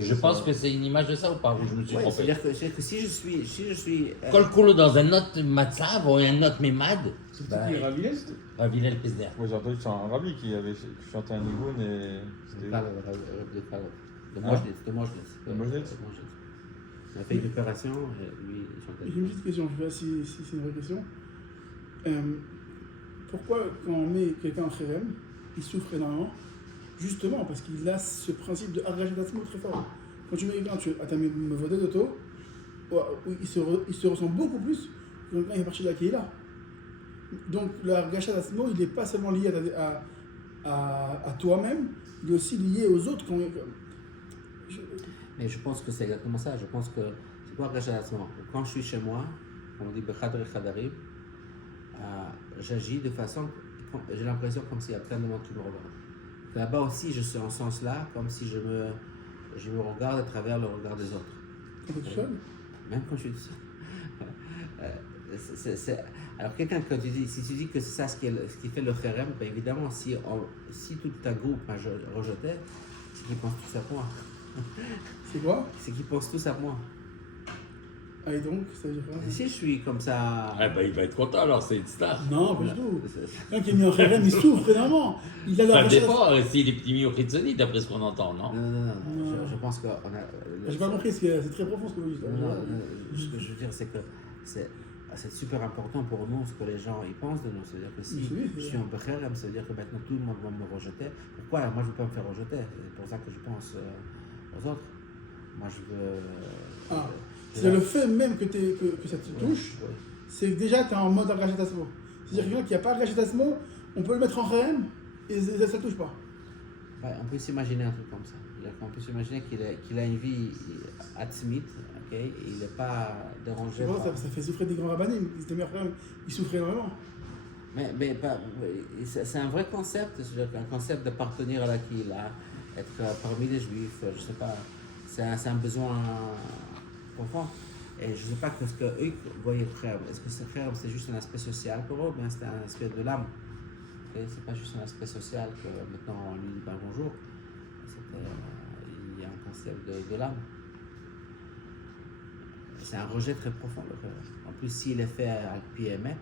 Je pense que c'est une image de ça ou pas, où je me suis trompé. C'est-à-dire que si je suis Kol Kolo dans un autre matzav ou un autre mémad, C'est qui Raviel? Ravilel Pesder. Moi j'ai entendu que c'est un rabbi qui avait chanté un nigoun et c'était. de Mojnitz. De Mojnitz. Il a fait une opération et lui, il chantait. J'ai une petite question, je sais pas si c'est une vraie question. Pourquoi quand on met quelqu'un en Kherem, il souffre énormément? Justement parce qu'il a ce principe de Argashat Atzmo très fort. Quand tu mets quelqu'un à ta Mevodeh d'auto, il se ressent beaucoup plus que quand il est parti de la Kehila. Donc le Argashat Atzmo, il n'est pas seulement lié à toi-même, il est aussi lié aux autres. Mais je pense que c'est exactement ça. Je pense que c'est quoi Argashat Atzmo? Quand je suis chez moi, on dit Bechadri Chadarim, j'agis de façon, j'ai l'impression comme s'il y a plein de monde qui me regarde. Là-bas aussi, je suis en ce sens-là, comme si je je me regarde à travers le regard des autres. Quand t'es tout seul. Même quand je suis tout seul. Alors, quelqu'un, quand tu dis, si tu dis que c'est ça ce qui fait le kherem, ben évidemment, si tout ta groupe m'a rejeté, c'est qu'ils pensent tous à moi. C'est quoi? C'est qu'ils pensent tous à moi. Ah, et donc, ça veut dire quoi? Et si je suis comme ça. Ah, bah, il va être content alors, c'est une star. Non, pas du tout. Quelqu'un qui est mis en kherem, il souffre énormément. Il a la Ça recherche. dépend s'il est petit ou Ritzoni, d'après ce qu'on entend, non? Non. Je pense qu'on a. J'ai pas compris, c'est très profond ce que vous dites. Non, ce que je veux dire, c'est que c'est super important pour nous ce que les gens ils pensent de nous. C'est-à-dire que si Oui, je suis un Bekherem, ça veut dire que maintenant tout le monde va me rejeter. Pourquoi? Moi, je ne veux pas me faire rejeter. C'est pour ça que je pense aux autres. Moi, je veux. Ah, c'est le fait même que ça te touche, Ouais. c'est que déjà tu es en mode Agachetasmo. C'est-à-dire que quelqu'un qui n'a pas Agachetasmo, on peut le mettre en kherem et ça ne touche pas. Ouais, on peut s'imaginer un truc comme ça. C'est-à-dire qu'on peut s'imaginer qu'il a une vie atzmit, ok, et il n'est pas dérangé. Bon, ça fait souffrir des grands rabbinim. Ils étaient meilleurs kherem, ils souffraient énormément. Mais c'est un vrai concept, c'est-à-dire un concept d'appartenir à la Kila, être parmi les juifs, je sais pas, c'est un besoin profond. Et je sais pas ce qu'eux voyaient frère. Est-ce que ce frère c'est juste un aspect social pour eux, mais c'est un aspect de l'âme. Okay? C'est pas juste un aspect social que maintenant on lui dit ben, bonjour. Il y a un concept de l'âme. C'est un rejet très profond le frère. En plus s'il est fait à pied et maître.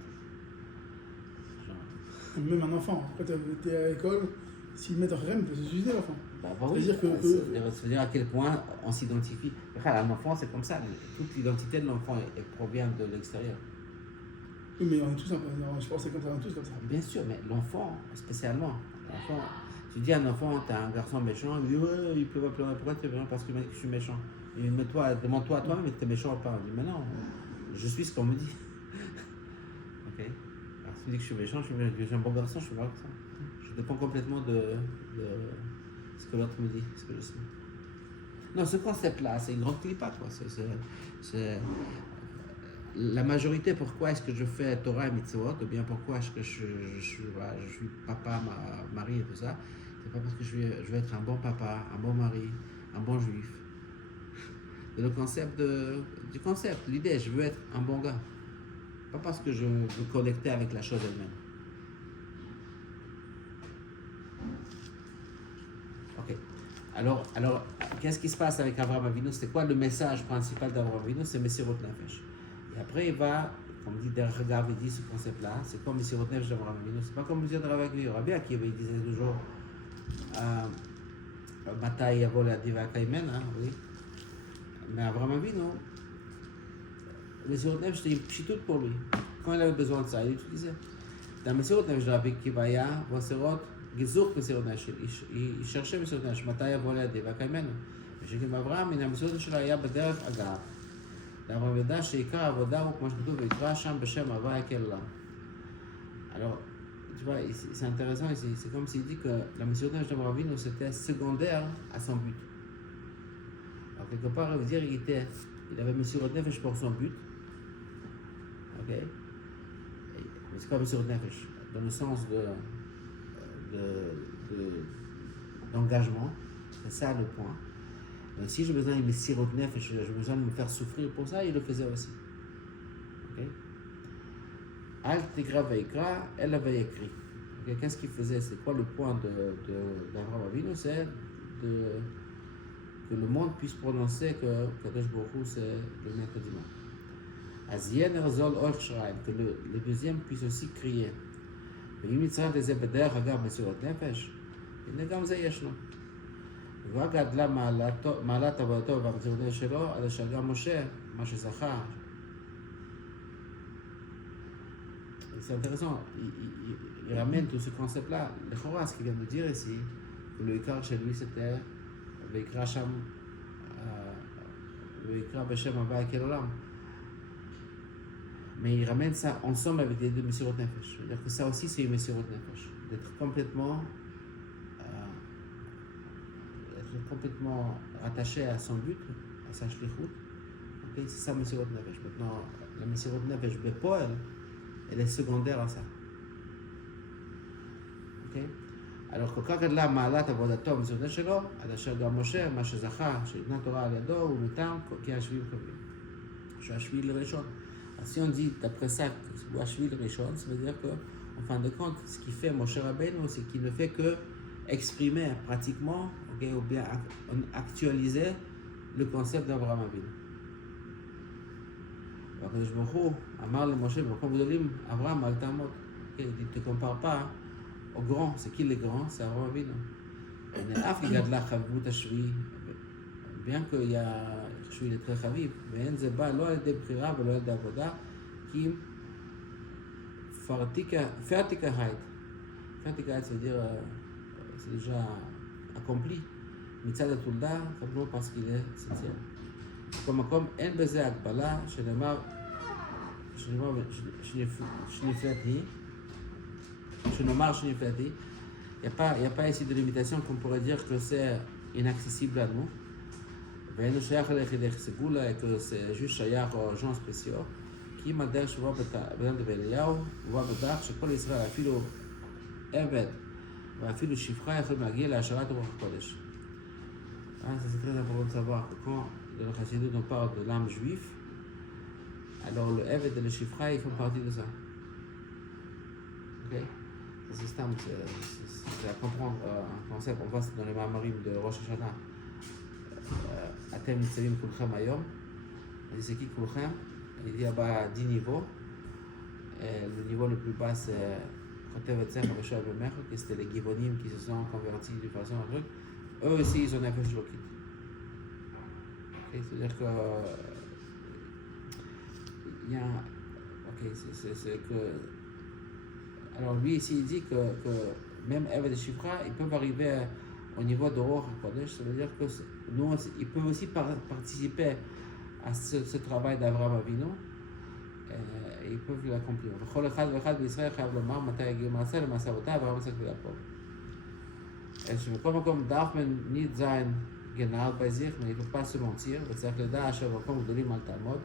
Même un enfant, quand tu es à l'école, s'ils mettent en kherem, il peut se suicider l'enfant. Bah oui, C'est-à-dire que- ça veut dire à quel point on s'identifie. Un enfant, c'est comme ça. Toute l'identité de l'enfant provient de l'extérieur. Oui, mais on est tous un peu. Non, je pense que c'est comme ça, on est tous comme ça. Bien sûr, mais l'enfant, spécialement. L'enfant, tu dis à un enfant, t'as un garçon méchant, il dit ouais, il peut pas pleurer. Pourquoi tu es méchant? Parce qu'il m'a dit que je suis méchant. Il dit, mais toi, demande-toi à toi-même que tu es méchant ou pas. Il dit, mais non, je suis ce qu'on me dit. Ok? Alors, si tu dis que je suis méchant, je suis un bon garçon, je suis un bon garçon. Je dépends complètement de ce que l'autre me dit, ce que je sais. Non, ce concept-là, c'est une grande clipa, quoi. C'est la majorité, pourquoi est-ce que je fais Torah et Mitzvot, ou bien pourquoi est-ce que je suis papa, mari et tout ça, c'est pas parce que je veux être un bon papa, un bon mari, un bon juif. C'est le concept du concept, l'idée, je veux être un bon gars. Pas parce que je veux connecter avec la chose elle-même. Ok. Alors, qu'est-ce qui se passe avec Avraham Avinu? C'est quoi le message principal d'Avraham Avinu? C'est Messirut Nefesh. Et après, il va, comme dit Der Hagav, il dit ce concept-là, c'est comme Messirut Nefesh d'Avraham Avinu. C'est pas comme le de Rav Akiva. Rabbi Akiva, il disait toujours Matai Yavo Ladiva Kaimen, oui. Mais Avraham Avinu, Messirut Nefesh, c'était une pchitoute pour lui. Quand il avait besoin de ça, il l'utilisait. Dans Messirut Nefesh de Rabbi Akiva, il y a Voserot, Gezouk Messirut Nefesh. Il cherchait Messirut Nefesh, Matai Yavo Ladiva Kaimen. ושגם אברהם מן המסורת שלו היה בדרך אגב. d'avoir ידע שעיקר העבודה הוא כמו שכתוב ויקרא שם בשם הווה יקל עליו. Alors, tu vois, c'est intéressant ici, c'est comme s'il dit que la mission d'Avraham Avinu c'était secondaire à son but. Alors quelque part, il veut dire il avait Messirut Nefesh pour son but. Ok? Mais c'est pas Messirut Nefesh, dans le sens d'engagement. C'est ça le point. Donc, si j'ai besoin de Messirut Nefesh, j'ai besoin de me faire souffrir pour ça, il le faisait aussi. Ok? Al Tigra Veikra, elle avait écrit. Okay? Qu'est-ce qu'il faisait? C'est quoi le point d'Avraham Avinu? C'est que le monde puisse prononcer que Kadosh Baruch Hu c'est le maître du monde. Azien Erzol Or Shraim, que le deuxième puisse aussi crier. ואם נצטרך לזה בדרך אגב מסירות נפש, הנה גם זה ישנו. וגדלה מעלת עבודתו והמסירות נפש שלו, עד אשר גם משה, מה שזכה. C'est intéressant, il ramène tout ce concept-là. Le Chora, ce qu'il vient de dire ici, que le Ikar chez lui c'était Veikra Sham, Veikra Beshem Hava Kel Olam. Mais il ramène ça ensemble avec les deux Messirut Nefesh. C'est-à-dire que ça aussi c'est une Messirut Nefesh. D'être complètement attaché à son but, à sa shlichut. Okay? C'est ça Messirut Nefesh. Maintenant, la Messirut Nefesh Bepoel, elle est secondaire à ça. Okay? Alors כל כך גדלה מעלת עבודתו ומסירותו שלו, עד אשר גם משה, מה שזכה, שניתנה תורה על ידו, הוא מטעם כי השביעי חביב. שהוא השביעי לראשון. אז si on dit d'après ça, que השביעי לראשון, ça veut dire que, en fin de compte, ce qui fait Moshe Rabbeinu, c'est qu'il ne fait que exprimer pratiquement, okay, ou bien actualiser le concept d'Abraham Avinu. והקדוש ברוך הוא אמר למשה במקום גדולים, אברהם אל תעמוד. Il dit, ne te compare pas au grand. C'est qui le grand? C'est Abraham Avinu. אף כי גדלה חביבות השביעי, bien qu'il y a השביעי לתרי חביב, ואין זה בא לא על ידי בחירה ולא על ידי עבודה, כי אם fertigkeit, ça veut dire, c'est déjà accompli, מצד התולדה, simplement parce qu'il est septième. בכל מקום, אין בזה הגבלה שנאמר שנפלטי, il n'y a pas ici de limitation qu'on pourrait dire que c'est inaccessible à nous. ואין הוא שייך ליחידי סגולה, et que c'est juste שייך aux gens spéciaux. כי אם הדרך שבוע בדם דבליהו, הוא בא בדרך שכל ישראל, אפילו עבד ואפילו שפחה, יכולים להגיע להשארת רוח הקודש. C'est très important de savoir que quand dans le Chassidut on parle de l'âme juif, alors le Eved et le Shifra ils font partie de ça. Ok? C'est à comprendre un concept. On voit dans les Ma'amarim de Rosh Hashanah. Atem Nitzavim Kulchem Ayom. On dit c'est qui Kulchem? Il dit là-bas 10 niveaux. Et le niveau le plus bas c'est Chotev Etzer Avesha Bemer, qui c'était les Givonim qui se sont convertis d'une façon à truc. Eux aussi, ils ont un peu de l'okit. C'est-à-dire que. Il y a. Ok, c'est que. Alors lui, ici, il dit que même Eved et Shifra, ils peuvent arriver au niveau de Ruach HaKodesh. Ça veut dire que nous, ils peuvent aussi participer à ce travail d'Avraham Avinu. Et ils peuvent l'accomplir. וכל אחד ואחד בישראל חייב לומר מתי יגיעו מעשה למעשה אבותיו, אברהם יצחק ויעקב. שבכל מקום דאפמן nicht sein genau bei sich, mais il ne faut pas se mentir, וצריך לדעת שבמקום גדולים אל תעמוד.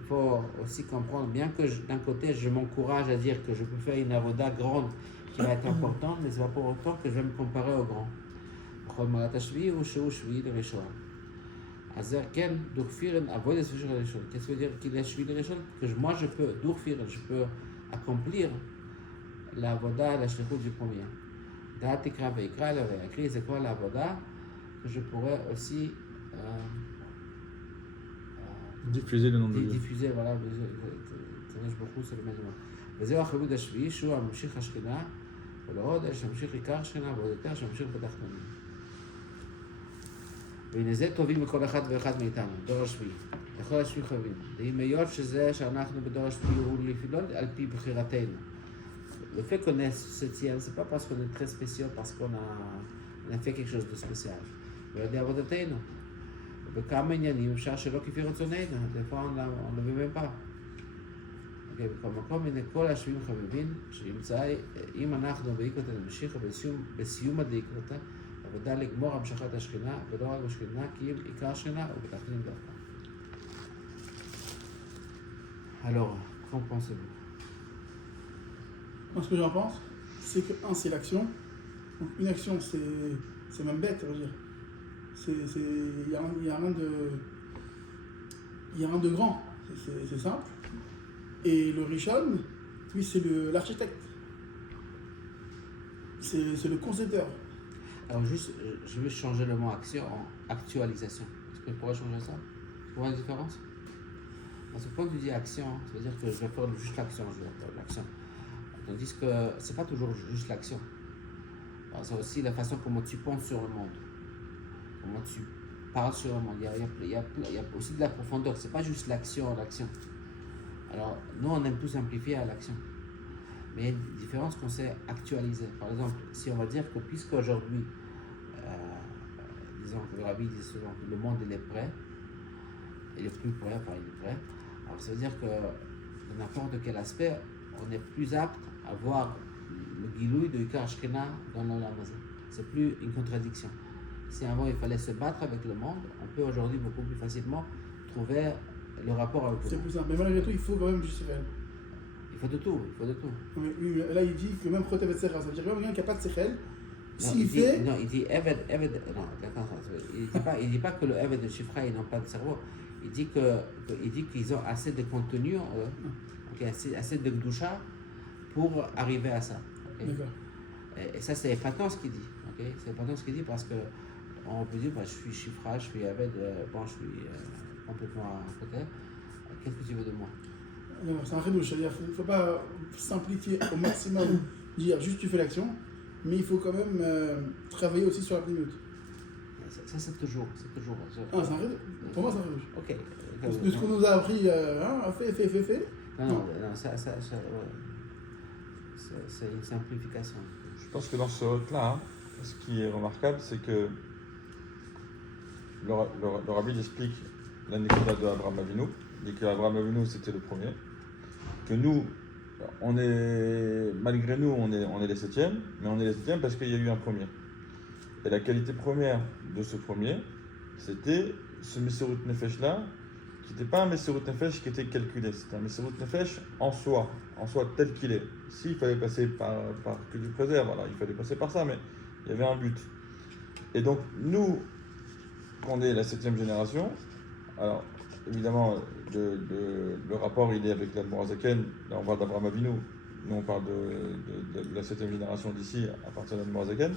Il faut aussi comprendre, bien que d'un côté je m'encourage à dire que je peux faire une avoda grande qui va être importante, mais ce n'est pas pour autant que je vais me comparer au grand. בכל מעלת השביעי הוא שהוא שביעי לראשון. אז זה כן, דורפירן, עבודת שביעי לראשון. Qu'est-ce que veut dire qu'il est שביעי לראשון? Que moi je peux, דורפירן, je peux accomplir l'avoda, la shlichut du premier. דעת תקרא ויקרא אליה ויקריא, זה כל העבודה que je pourrais aussi diffuser le nom de Dieu. diffuser, voilà, c'est le même nom. וזהו החיבוד השביעי, שהוא הממשיך השכינה, ולעוד שממשיך עיקר השכינה, ועוד יותר שממשיך בתחתונים. והנה זה טובים לכל אחד ואחד מאיתנו, דור השביעי. לכל השביעי חייבים. ואם היות שזה שאנחנו בדור השביעי הוא לא על פי בחירתנו. Le fait qu'on est septième, c'est pas parce qu'on est très spécial, parce qu'on a fait quelque chose de spécial. Mais on est עבודתנו. בכמה עניינים אפשר שלא כפי רצוננו, לפעמים on ne veut même pas. בכל מקום, הנה כל השביעים חביבים, שימצא, אם אנחנו בעיקרותא נמשיך בסיום הדעיקרותא, עבודה לגמור המשכת השכינה, ולא רק בשכינה, כי אם עיקר השכינה הוא בתחתונים דווקא. Alors, qu'en pensez-vous? Moi, ce que j'en pense, c'est que, un, c'est l'action. Donc, une action, c'est même bête, je veux dire. Il n'y a rien de grand. C'est simple. Et le Rishon, lui, c'est l'architecte. C'est le concepteur. Alors, juste, je vais changer le mot action en actualisation. Est-ce que je pourrais changer ça? Tu vois la différence? Parce que quand tu dis action, ça veut dire que je vais faire juste l'action, je vais faire l'action. Tandis que c'est pas toujours juste l'action. C'est aussi la façon comment tu penses sur le monde. Comment tu parles sur le monde. Il y a aussi de la profondeur. C'est pas juste l'action. Alors, nous, on aime tout simplifier à l'action. Mais il y a une différence qu'on sait actualiser. Par exemple, si on va dire que puisqu'aujourd'hui, disons que le rabbi dit souvent que le monde il est prêt, il est plus prêt, enfin il est prêt, alors ça veut dire que dans n'importe quel aspect, on est plus apte à voir le gilouï de Ikar Shkina dans l'Olam Hazé. C'est plus une contradiction. Si avant il fallait se battre avec le monde, on peut aujourd'hui beaucoup plus facilement trouver le rapport avec le monde. C'est plus simple. Mais malgré tout, il faut quand même du Sechel. Il faut de tout. Là, il dit que même Chotev Etzer, ça veut dire que même quelqu'un qui n'a pas de Sechel, S'il fait. Non, il dit Eved, non, attends, il dit pas que le Eved et le Shifra, ils n'ont pas de cerveau. Il dit qu'ils ont assez de contenu en eux, ok, assez de Gdusha pour arriver à ça. Ok. D'accord. Et ça, c'est épatant ce qu'il dit. Ok, c'est épatant ce qu'il dit parce que on peut dire, bah, je suis Shifra, je suis Eved, bon, je suis complètement à côté. Qu'est-ce que tu veux de moi? Non, c'est un redouche, c'est-à-dire qu'il ne faut pas simplifier au maximum, dire juste tu fais l'action, mais il faut quand même travailler aussi sur la minute. Ça, c'est toujours. Ah, c'est un redouche. Pour moi, c'est un redouche. Ok. De ce qu'on nous a appris, fais. Non, ça ouais. C'est une simplification. Je pense que dans ce hôte-là, ce qui est remarquable, c'est que le rabbi explique l'anecdote d'Abraham Avinu. Il dit qu'Abraham Avinu, c'était le premier. Que nous, malgré nous, on est les septièmes, mais on est les septièmes parce qu'il y a eu un premier. Et la qualité première de ce premier, c'était ce Messirut Nefesh-là, qui n'était pas un Messirut Nefesh qui était calculé, c'était un Messirut Nefesh en soi tel qu'il est. S'il fallait passer par que du préserve, alors il fallait passer par ça, mais il y avait un but. Et donc, nous, qu'on est la 7e génération, alors évidemment, le rapport il est avec l'Admorazaken, là on parle d'Abraham Avinu, nous on parle de la 7e génération d'ici à partir de l'Admorazaken,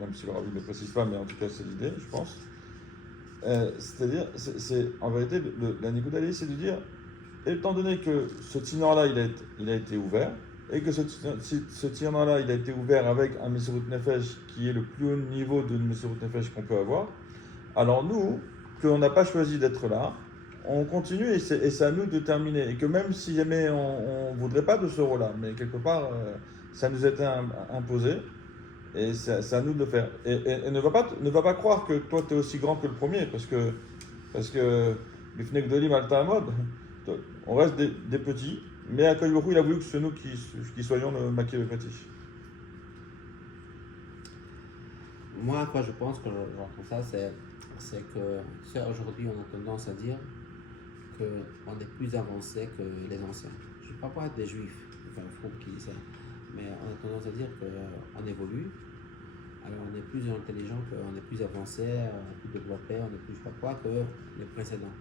même si le rabbi ne le précise pas, mais en tout cas c'est l'idée, je pense. C'est-à-dire, c'est en vérité, la Nikuda Ali, c'est de dire, étant donné que ce tirant-là il a été ouvert, et que ce tirant-là il a été ouvert avec un Messirut Nefesh qui est le plus haut niveau de Messirut Nefesh qu'on peut avoir, alors nous, qu'on n'a pas choisi d'être là, on continue et c'est à nous de terminer. Et que même si jamais on ne voudrait pas de ce rôle-là, mais quelque part, ça nous a été imposé, et c'est à nous de le faire. Et ne va pas croire que toi, tu es aussi grand que le premier, parce que Bifnei Gdolim Alta Amod, on reste des petits, mais à Baruch Hu, il a voulu que c'est nous qui soyons le Makir le Petit. Moi, à quoi je pense que j'entends ça, c'est que aujourd'hui, on a tendance à dire qu'on est plus avancé que les anciens. Je ne parle pas des juifs, enfin, fou qui disent ça, mais on a tendance à dire qu'on évolue, alors on est plus intelligent, qu'on est plus avancé, on est plus développé, on est plus je sais pas quoi que les précédents.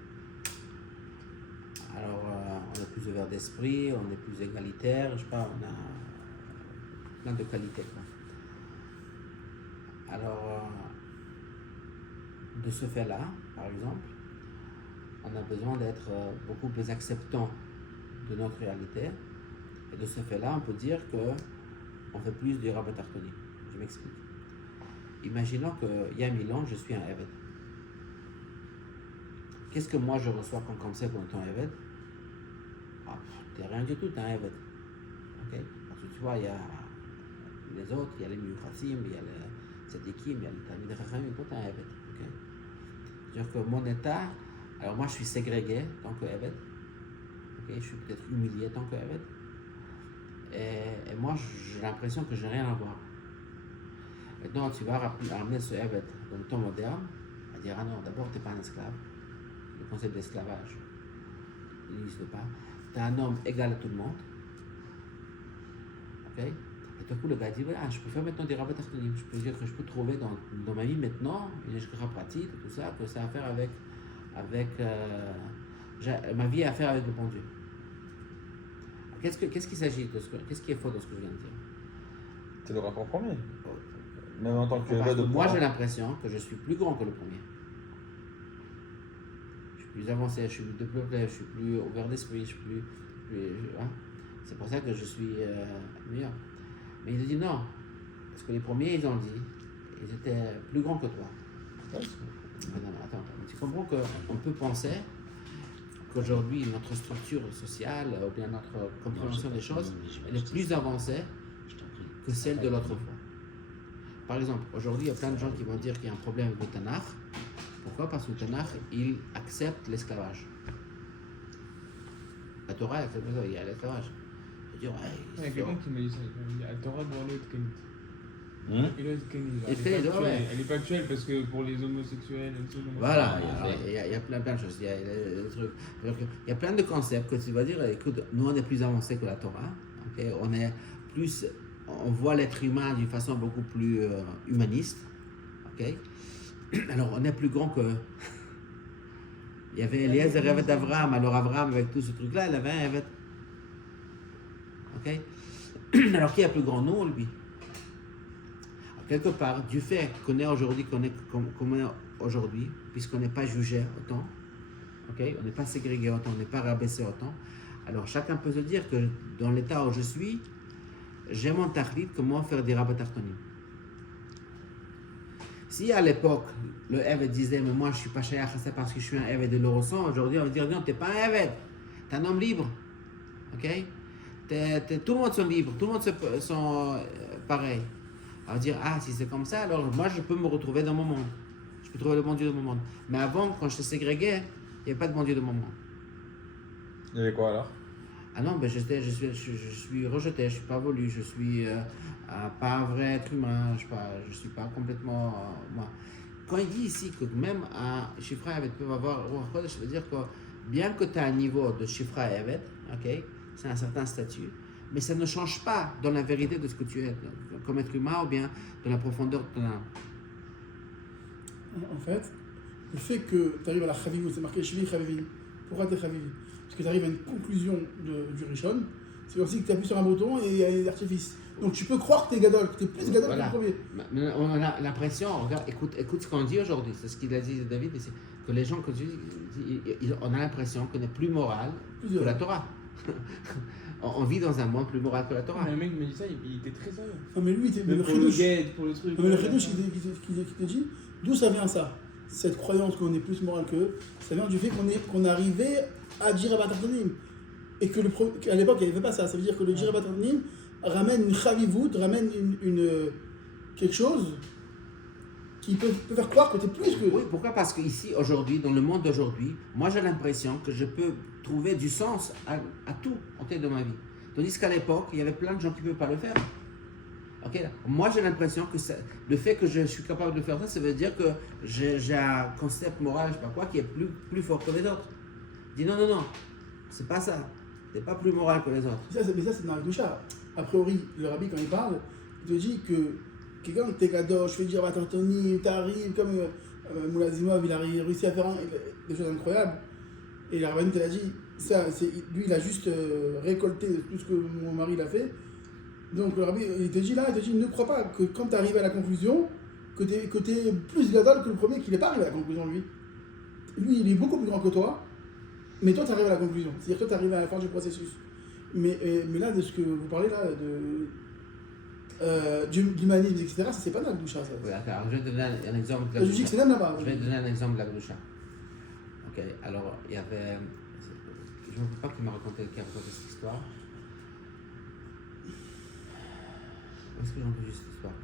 Alors on est plus ouvert d'esprit, on est plus égalitaire, je sais pas, on a plein de qualités, quoi. Alors, de ce fait-là, par exemple, on a besoin d'être beaucoup plus acceptant de notre réalité. Et de ce fait-là, on peut dire qu'on fait plus du Rabat Artoni. Je m'explique. Imaginons qu'il y a 1000 ans, je suis un Eved. Qu'est-ce que moi je reçois comme concept en tant qu'Eved? T'es rien du tout, t'es un Eved. Okay? Parce que tu vois, il y a les autres, il y a les Miuchasim, il y a les Tzadikim, il y a les Talmidei Chachamim, toi t'es un Eved. Okay? C'est-à-dire que mon état, alors moi je suis ségrégué en tant qu'Eved, okay? Je suis peut-être humilié en tant qu'Eved, et moi j'ai l'impression que je n'ai rien à voir. Maintenant tu vas ramener ce Eved dans le temps moderne, à dire ah non, d'abord tu n'es pas un esclave, le concept d'esclavage, il n'existe pas, tu es un homme égal à tout le monde, ok? Et tout coup, le gars dit, voilà, je peux faire maintenant des rabbats artonim. Je peux dire que je peux trouver dans ma vie maintenant une échira pratique, tout ça, que ça a à faire avec ma vie a à faire avec le bon Dieu. Qu'est-ce qu'il s'agit de qu'est-ce qui est faux dans ce que je viens de dire? C'est le rapport premier. Même en tant que moi, j'ai l'impression que je suis plus grand que le premier. Je suis plus avancé, je suis plus développé, je suis plus ouvert d'esprit, je suis plus hein? C'est pour ça que je suis meilleur. Mais il a dit non, parce que les premiers, ils ont dit, ils étaient plus grands que toi. Attends, tu comprends qu'on peut penser qu'aujourd'hui, notre structure sociale, ou bien notre compréhension des choses, elle est plus avancée que celle de l'autre fois. Par exemple, aujourd'hui, il y a plein de gens qui vont dire qu'il y a un problème avec le Tanakh. Pourquoi? Parce que le Tanakh, il accepte l'esclavage. La Torah, elle accepte il y a l'esclavage. Il y a quelqu'un qui m'a dit ça. La Torah doit aller être Kenit. Elle n'est pas actuelle parce que pour les homosexuels et tout. Voilà, il y a plein de choses. Il y a des trucs. Il y a plein de concepts que tu vas dire, écoute, nous on est plus avancés que la Torah. Okay? On est plus on voit l'être humain d'une façon beaucoup plus humaniste. Ok. Alors, on est plus grand que. Il y avait Eliezer et Evet d'Abraham. Alors, Abraham, avec tout ce truc-là, il avait un Evet. Ok. Alors, qui est plus grand, nous ou lui? Alors, quelque part, du fait qu'on est aujourd'hui, puisqu'on n'est pas jugé autant, ok, on n'est pas ségrégé autant, on n'est pas rabaissé autant, alors chacun peut se dire que dans l'état où je suis, j'ai mon tahlit, comment faire des rabat tartonim. Si à l'époque, le Evet disait, mais moi je ne suis pas shayach, c'est parce que je suis un Evet de le ressent, aujourd'hui on va dire, non, tu n'es pas un Evet, tu es un homme libre. Ok? Tout le monde sont libres, tout le monde sont pareils. On va dire, ah, si c'est comme ça, alors moi je peux me retrouver dans mon monde. Je peux trouver le bon Dieu dans mon monde. Mais avant, quand je ségrégais, il n'y avait pas de bon Dieu dans mon monde. Il y avait quoi alors? Ah non, ben je suis rejeté, je ne suis pas voulu, je suis pas un vrai être humain, je ne suis pas complètement moi. Quand il dit ici que même un Shifra Evet peut avoir Ruach Kodesh, ça veut dire que bien que tu as un niveau de Shifra Evet, ok, c'est un certain statut, mais ça ne change pas dans la vérité de ce que tu es, comme être humain ou bien dans la profondeur de ton âme. En fait, le fait que tu arrives à la Chavivi, c'est marqué Shvi Chavivi. Pourquoi tu es Chavivi? Parce que tu arrives à une conclusion du Rishon, c'est comme si tu appuies sur un bouton et il y a des artifices. Donc tu peux croire que tu es Gadol, que tu es plus Gadol que le premier. Mais on a l'impression, regarde, écoute ce qu'on dit aujourd'hui, c'est ce qu'il a dit David, c'est que les gens, on a l'impression qu'on est plus moral que la Torah. On vit dans un monde plus moral que la Torah. Mais le mec me dit ça, il était très sérieux. Non mais lui, Mais le pour le guide, pour le truc. mais le Chidouche qui te dit, d'où ça vient ça? Cette croyance qu'on est plus moral qu'eux, ça vient du fait qu'on est arrivé à dire Rabat Tartonim. Et qu'à l'époque, il n'y avait pas ça. Ça veut dire que le dire Rabat Tartonim ramène une chavivout, ramène quelque chose qui peut faire croire que tu es plus que... Oui, pourquoi? Parce qu'ici, aujourd'hui, dans le monde d'aujourd'hui, moi j'ai l'impression que je peux trouver du sens à tout de ma vie. Tandis qu'à l'époque, il y avait plein de gens qui ne pouvaient pas le faire. Okay? Moi j'ai l'impression que le fait que je suis capable de faire ça, ça veut dire que j'ai un concept moral, je ne sais pas quoi, qui est plus fort que les autres. Je dis non, c'est pas ça. Tu n'es pas plus moral que les autres. Mais ça, c'est dans la doucha. A priori, le rabbi, quand il parle, il te dit que quelqu'un qui est kadosh, je fais dire Rabat Tartonim, t'arrives, comme Moulazimov, il a réussi à faire des choses incroyables. Et la rabbinite, elle a dit, lui, il a juste récolté tout ce que mon mari l'a fait. Donc le rabbi, il te dit, ne crois pas que quand tu arrives à la conclusion, que tu es plus gadol que le premier qui n'est pas arrivé à la conclusion, lui. Lui, il est beaucoup plus grand que toi, mais toi, tu arrives à la conclusion. C'est-à-dire que toi, tu arrives à la fin du processus. Mais là, de ce que vous parlez là, d'humanisme, etc., ça c'est pas dans la doucha, ça. Oui, alors, je vais te donner un exemple de la Je dis que c'est même là-bas. Je vais te donner un exemple de la doucha. Ok, alors il y avait. Je ne veux pas qui m'a raconté cette histoire. Où est-ce que j'ai entendu cette histoire?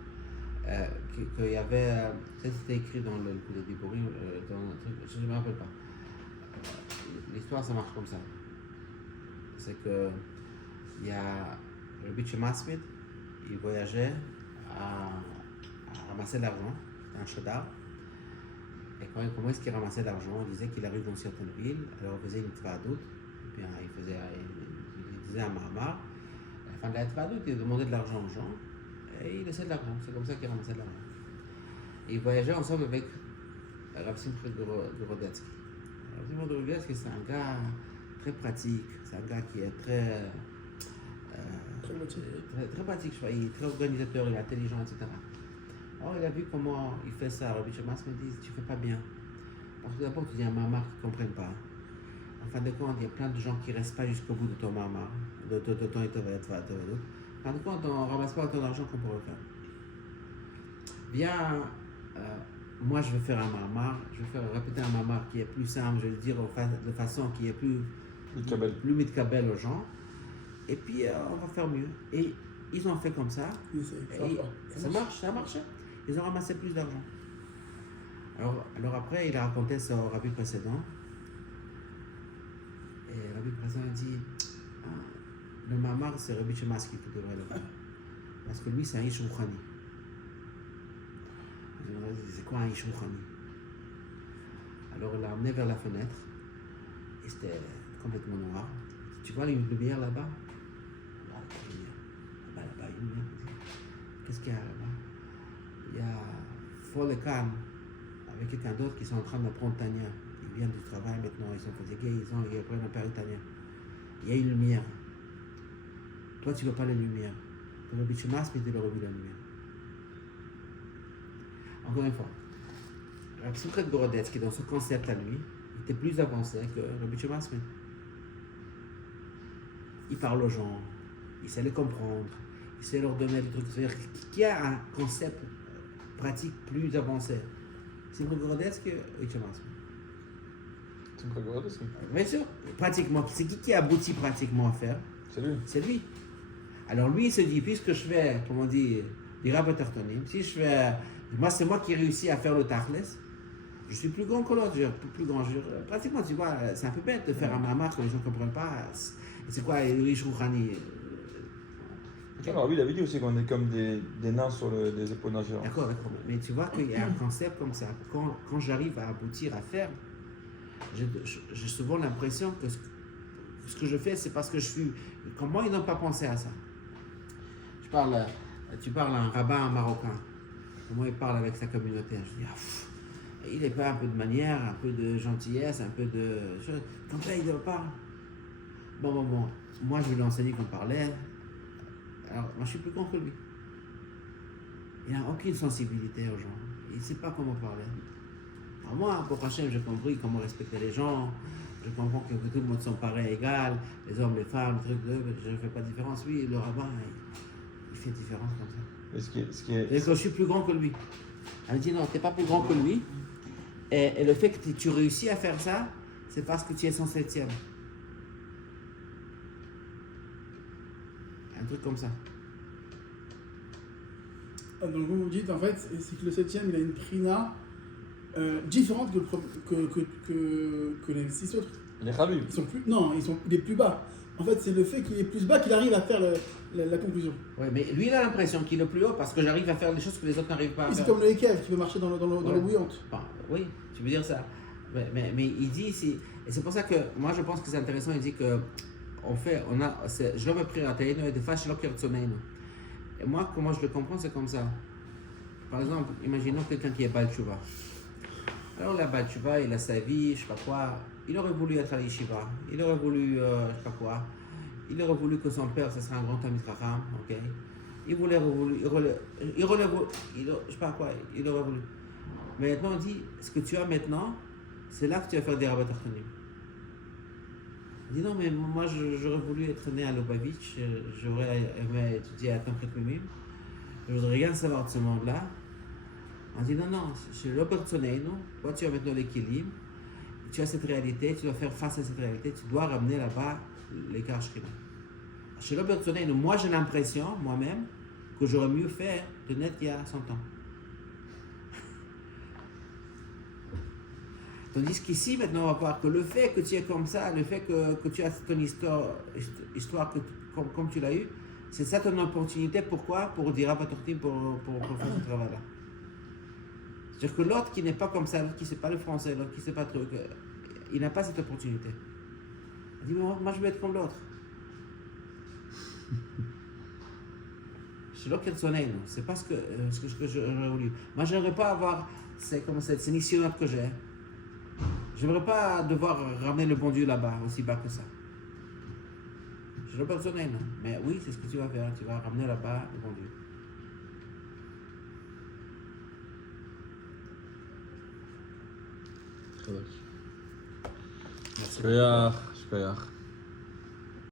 Qu'il y avait. C'était écrit dans le Diborim, dans un truc, je ne me rappelle pas. L'histoire, ça marche comme ça. C'est que. Il y a le Rabbi Shemasmid, il voyageait à ramasser de l'argent, c'était un shadar. Et comment est-ce qu'il ramassait l'argent? Il disait qu'il arrive dans certaines villes, alors il faisait une tvadout, et puis il disait un mahamar. À la fin de la tvadout, il demandait de l'argent aux gens, et il laissait de l'argent. C'est comme ça qu'il ramassait de l'argent. Et il voyageait ensemble avec Rav Simcha Gorodetsky. Rav Simcha Gorodetsky, c'est un gars très pratique, c'est un gars qui est très pratique, il est très organisateur, il est intelligent, etc. Alors il a vu comment il fait ça. Rabbi Shemas me dit, tu fais pas bien. Parce que d'abord tu dis un mamar qui ne comprennent pas. En fin de compte, il y a plein de gens qui ne restent pas jusqu'au bout de ton mamar, de ton etovet. En fin de compte, on ne ramasse pas autant d'argent qu'on pourrait le faire. Viens, moi je vais faire un mamar, je vais répéter un mamar qui est plus simple, je vais le dire de façon qui est plus mitkabel aux gens. Et puis on va faire mieux. Et ils ont fait comme ça. Ça a marché. Ils ont ramassé plus d'argent. Alors après, il a raconté ça au rabbi précédent. Et le rabbi précédent dit, le mamar, c'est Rabbi Shemas qui devrait le faire. Parce que lui, c'est un ish rouchani. C'est quoi un ish rouchani? Alors il l'a emmené vers la fenêtre. Et c'était complètement noir. Tu vois une lumière là-bas? Là-bas, une lumière. qu'il y a là-bas. Il y a Folekan avec quelqu'un d'autre qui sont en train d'apprendre Tania. Ils viennent du travail maintenant, ils sont fatigués, ils apprennent à parler Tania. Il y a une lumière. Toi, tu ne veux pas la lumière. Tu veux Bichumas, mais tu l'aurais vu la lumière. Encore une fois, Rabbi Simchat Gorodetsky, dans son concept à lui, était plus avancé que Rabbi Bichumas. Il parle aux gens, il sait les comprendre, il sait leur donner des trucs. C'est-à-dire qu'il y a un concept pratique plus avancé. Simchat Gorodetsky, Bichumas. Simchat Gorodetsky. Bien sûr, pratiquement. C'est qui aboutit pratiquement à faire? C'est lui. C'est lui. Alors lui, il se dit, puisque je fais, comment on dit, des rabatartonim, si je fais, moi c'est moi qui réussis à faire le tachles, je suis plus grand que l'autre, plus grand. Pratiquement, tu vois, c'est un peu bête de faire un mamar que les gens ne comprennent pas. C'est quoi, le riche Rouhani? Alors lui, il avait dit aussi qu'on est comme des nains sur des épaules d'un géant. D'accord. Mais tu vois qu'il y a un concept comme ça. Quand j'arrive à aboutir à faire, j'ai souvent l'impression que ce que je fais, c'est parce que je suis... Comment ils n'ont pas pensé à ça? Tu parles à un rabbin marocain. Comment il parle avec sa communauté? Je dis, il n'est pas un peu de manière, un peu de gentillesse, un peu de choses. Comme ça, il ne parle. Bon. Moi, je lui ai enseigné qu'on parlait. Alors, moi, je suis plus grand que lui. Il n'a aucune sensibilité aux gens. Il ne sait pas comment parler. Alors moi, pour Hachem, j'ai compris comment respecter les gens. Je comprends que tout le monde sont pareils, égal. Les hommes, les femmes, les trucs, je ne fais pas de différence. Oui, le rabbin, il fait différence comme ça. Ce qui est... Et que je suis plus grand que lui. Elle me dit non, tu n'es pas plus grand que lui. Et le fait que tu réussis à faire ça, c'est parce que tu es son septième. Un truc comme ça. Donc vous dites en fait, c'est que le septième, il a une prina différente que les 6 autres. Les Khabib. Ils sont plus, non, il est plus bas. En fait, c'est le fait qu'il est plus bas qu'il arrive à faire la conclusion. Oui, mais lui, il a l'impression qu'il est plus haut parce que j'arrive à faire des choses que les autres n'arrivent pas à C'est faire. comme le Ekev qui veut marcher dans l'eau bouillante. Bon, oui, tu veux dire ça. Mais il dit ici, et c'est pour ça que moi je pense que c'est intéressant, il dit que je me prie à Taïno et des fois je l'ai. Et moi, comment je le comprends, c'est comme ça. Par exemple, imaginons quelqu'un qui est Baal Tshuva. Alors là, Baal Tshuva, il a sa vie, je sais pas quoi. Il aurait voulu être à l'Yeshiva. Il aurait voulu, je sais pas quoi. Il aurait voulu que son père, ce serait un grand Talmid Chacham, ok. Il aurait voulu, je sais pas quoi, il aurait voulu. Mais maintenant, on dit, ce que tu as maintenant, c'est là que tu vas faire des rabbats tartonim. Il dit non, mais moi, j'aurais voulu être né à Lubavitch, j'aurais aimé étudier à Temple Mimim, je voudrais rien savoir de ce monde-là. On dit non, chez l'opportunité, toi tu as maintenant l'équilibre, tu as cette réalité, tu dois faire face à cette réalité, tu dois ramener là-bas l'écart Shekhinah. Chez l'opportunité, moi j'ai l'impression, moi-même, que j'aurais mieux fait de naître il y a 100 ans. Tandis qu'ici, maintenant, on va voir que le fait que tu es comme ça, le fait que tu as ton histoire comme tu l'as eu, c'est ça ton opportunité. Pourquoi? Pour dire pour faire ce travail-là. C'est-à-dire que l'autre qui n'est pas comme ça, l'autre qui ne sait pas le français, l'autre qui ne sait pas truc, il n'a pas cette opportunité. Il dit, moi je veux être comme l'autre. C'est l'autre qui est le c'est pas ce que j'aurais voulu. Moi, je n'aimerais pas avoir cette nissionnette que j'ai. Je n'aimerais pas devoir ramener le bon Dieu là-bas, aussi bas que ça. Je le personnel, mais oui, c'est ce que tu vas faire. Tu vas ramener là-bas le bon Dieu. Merci.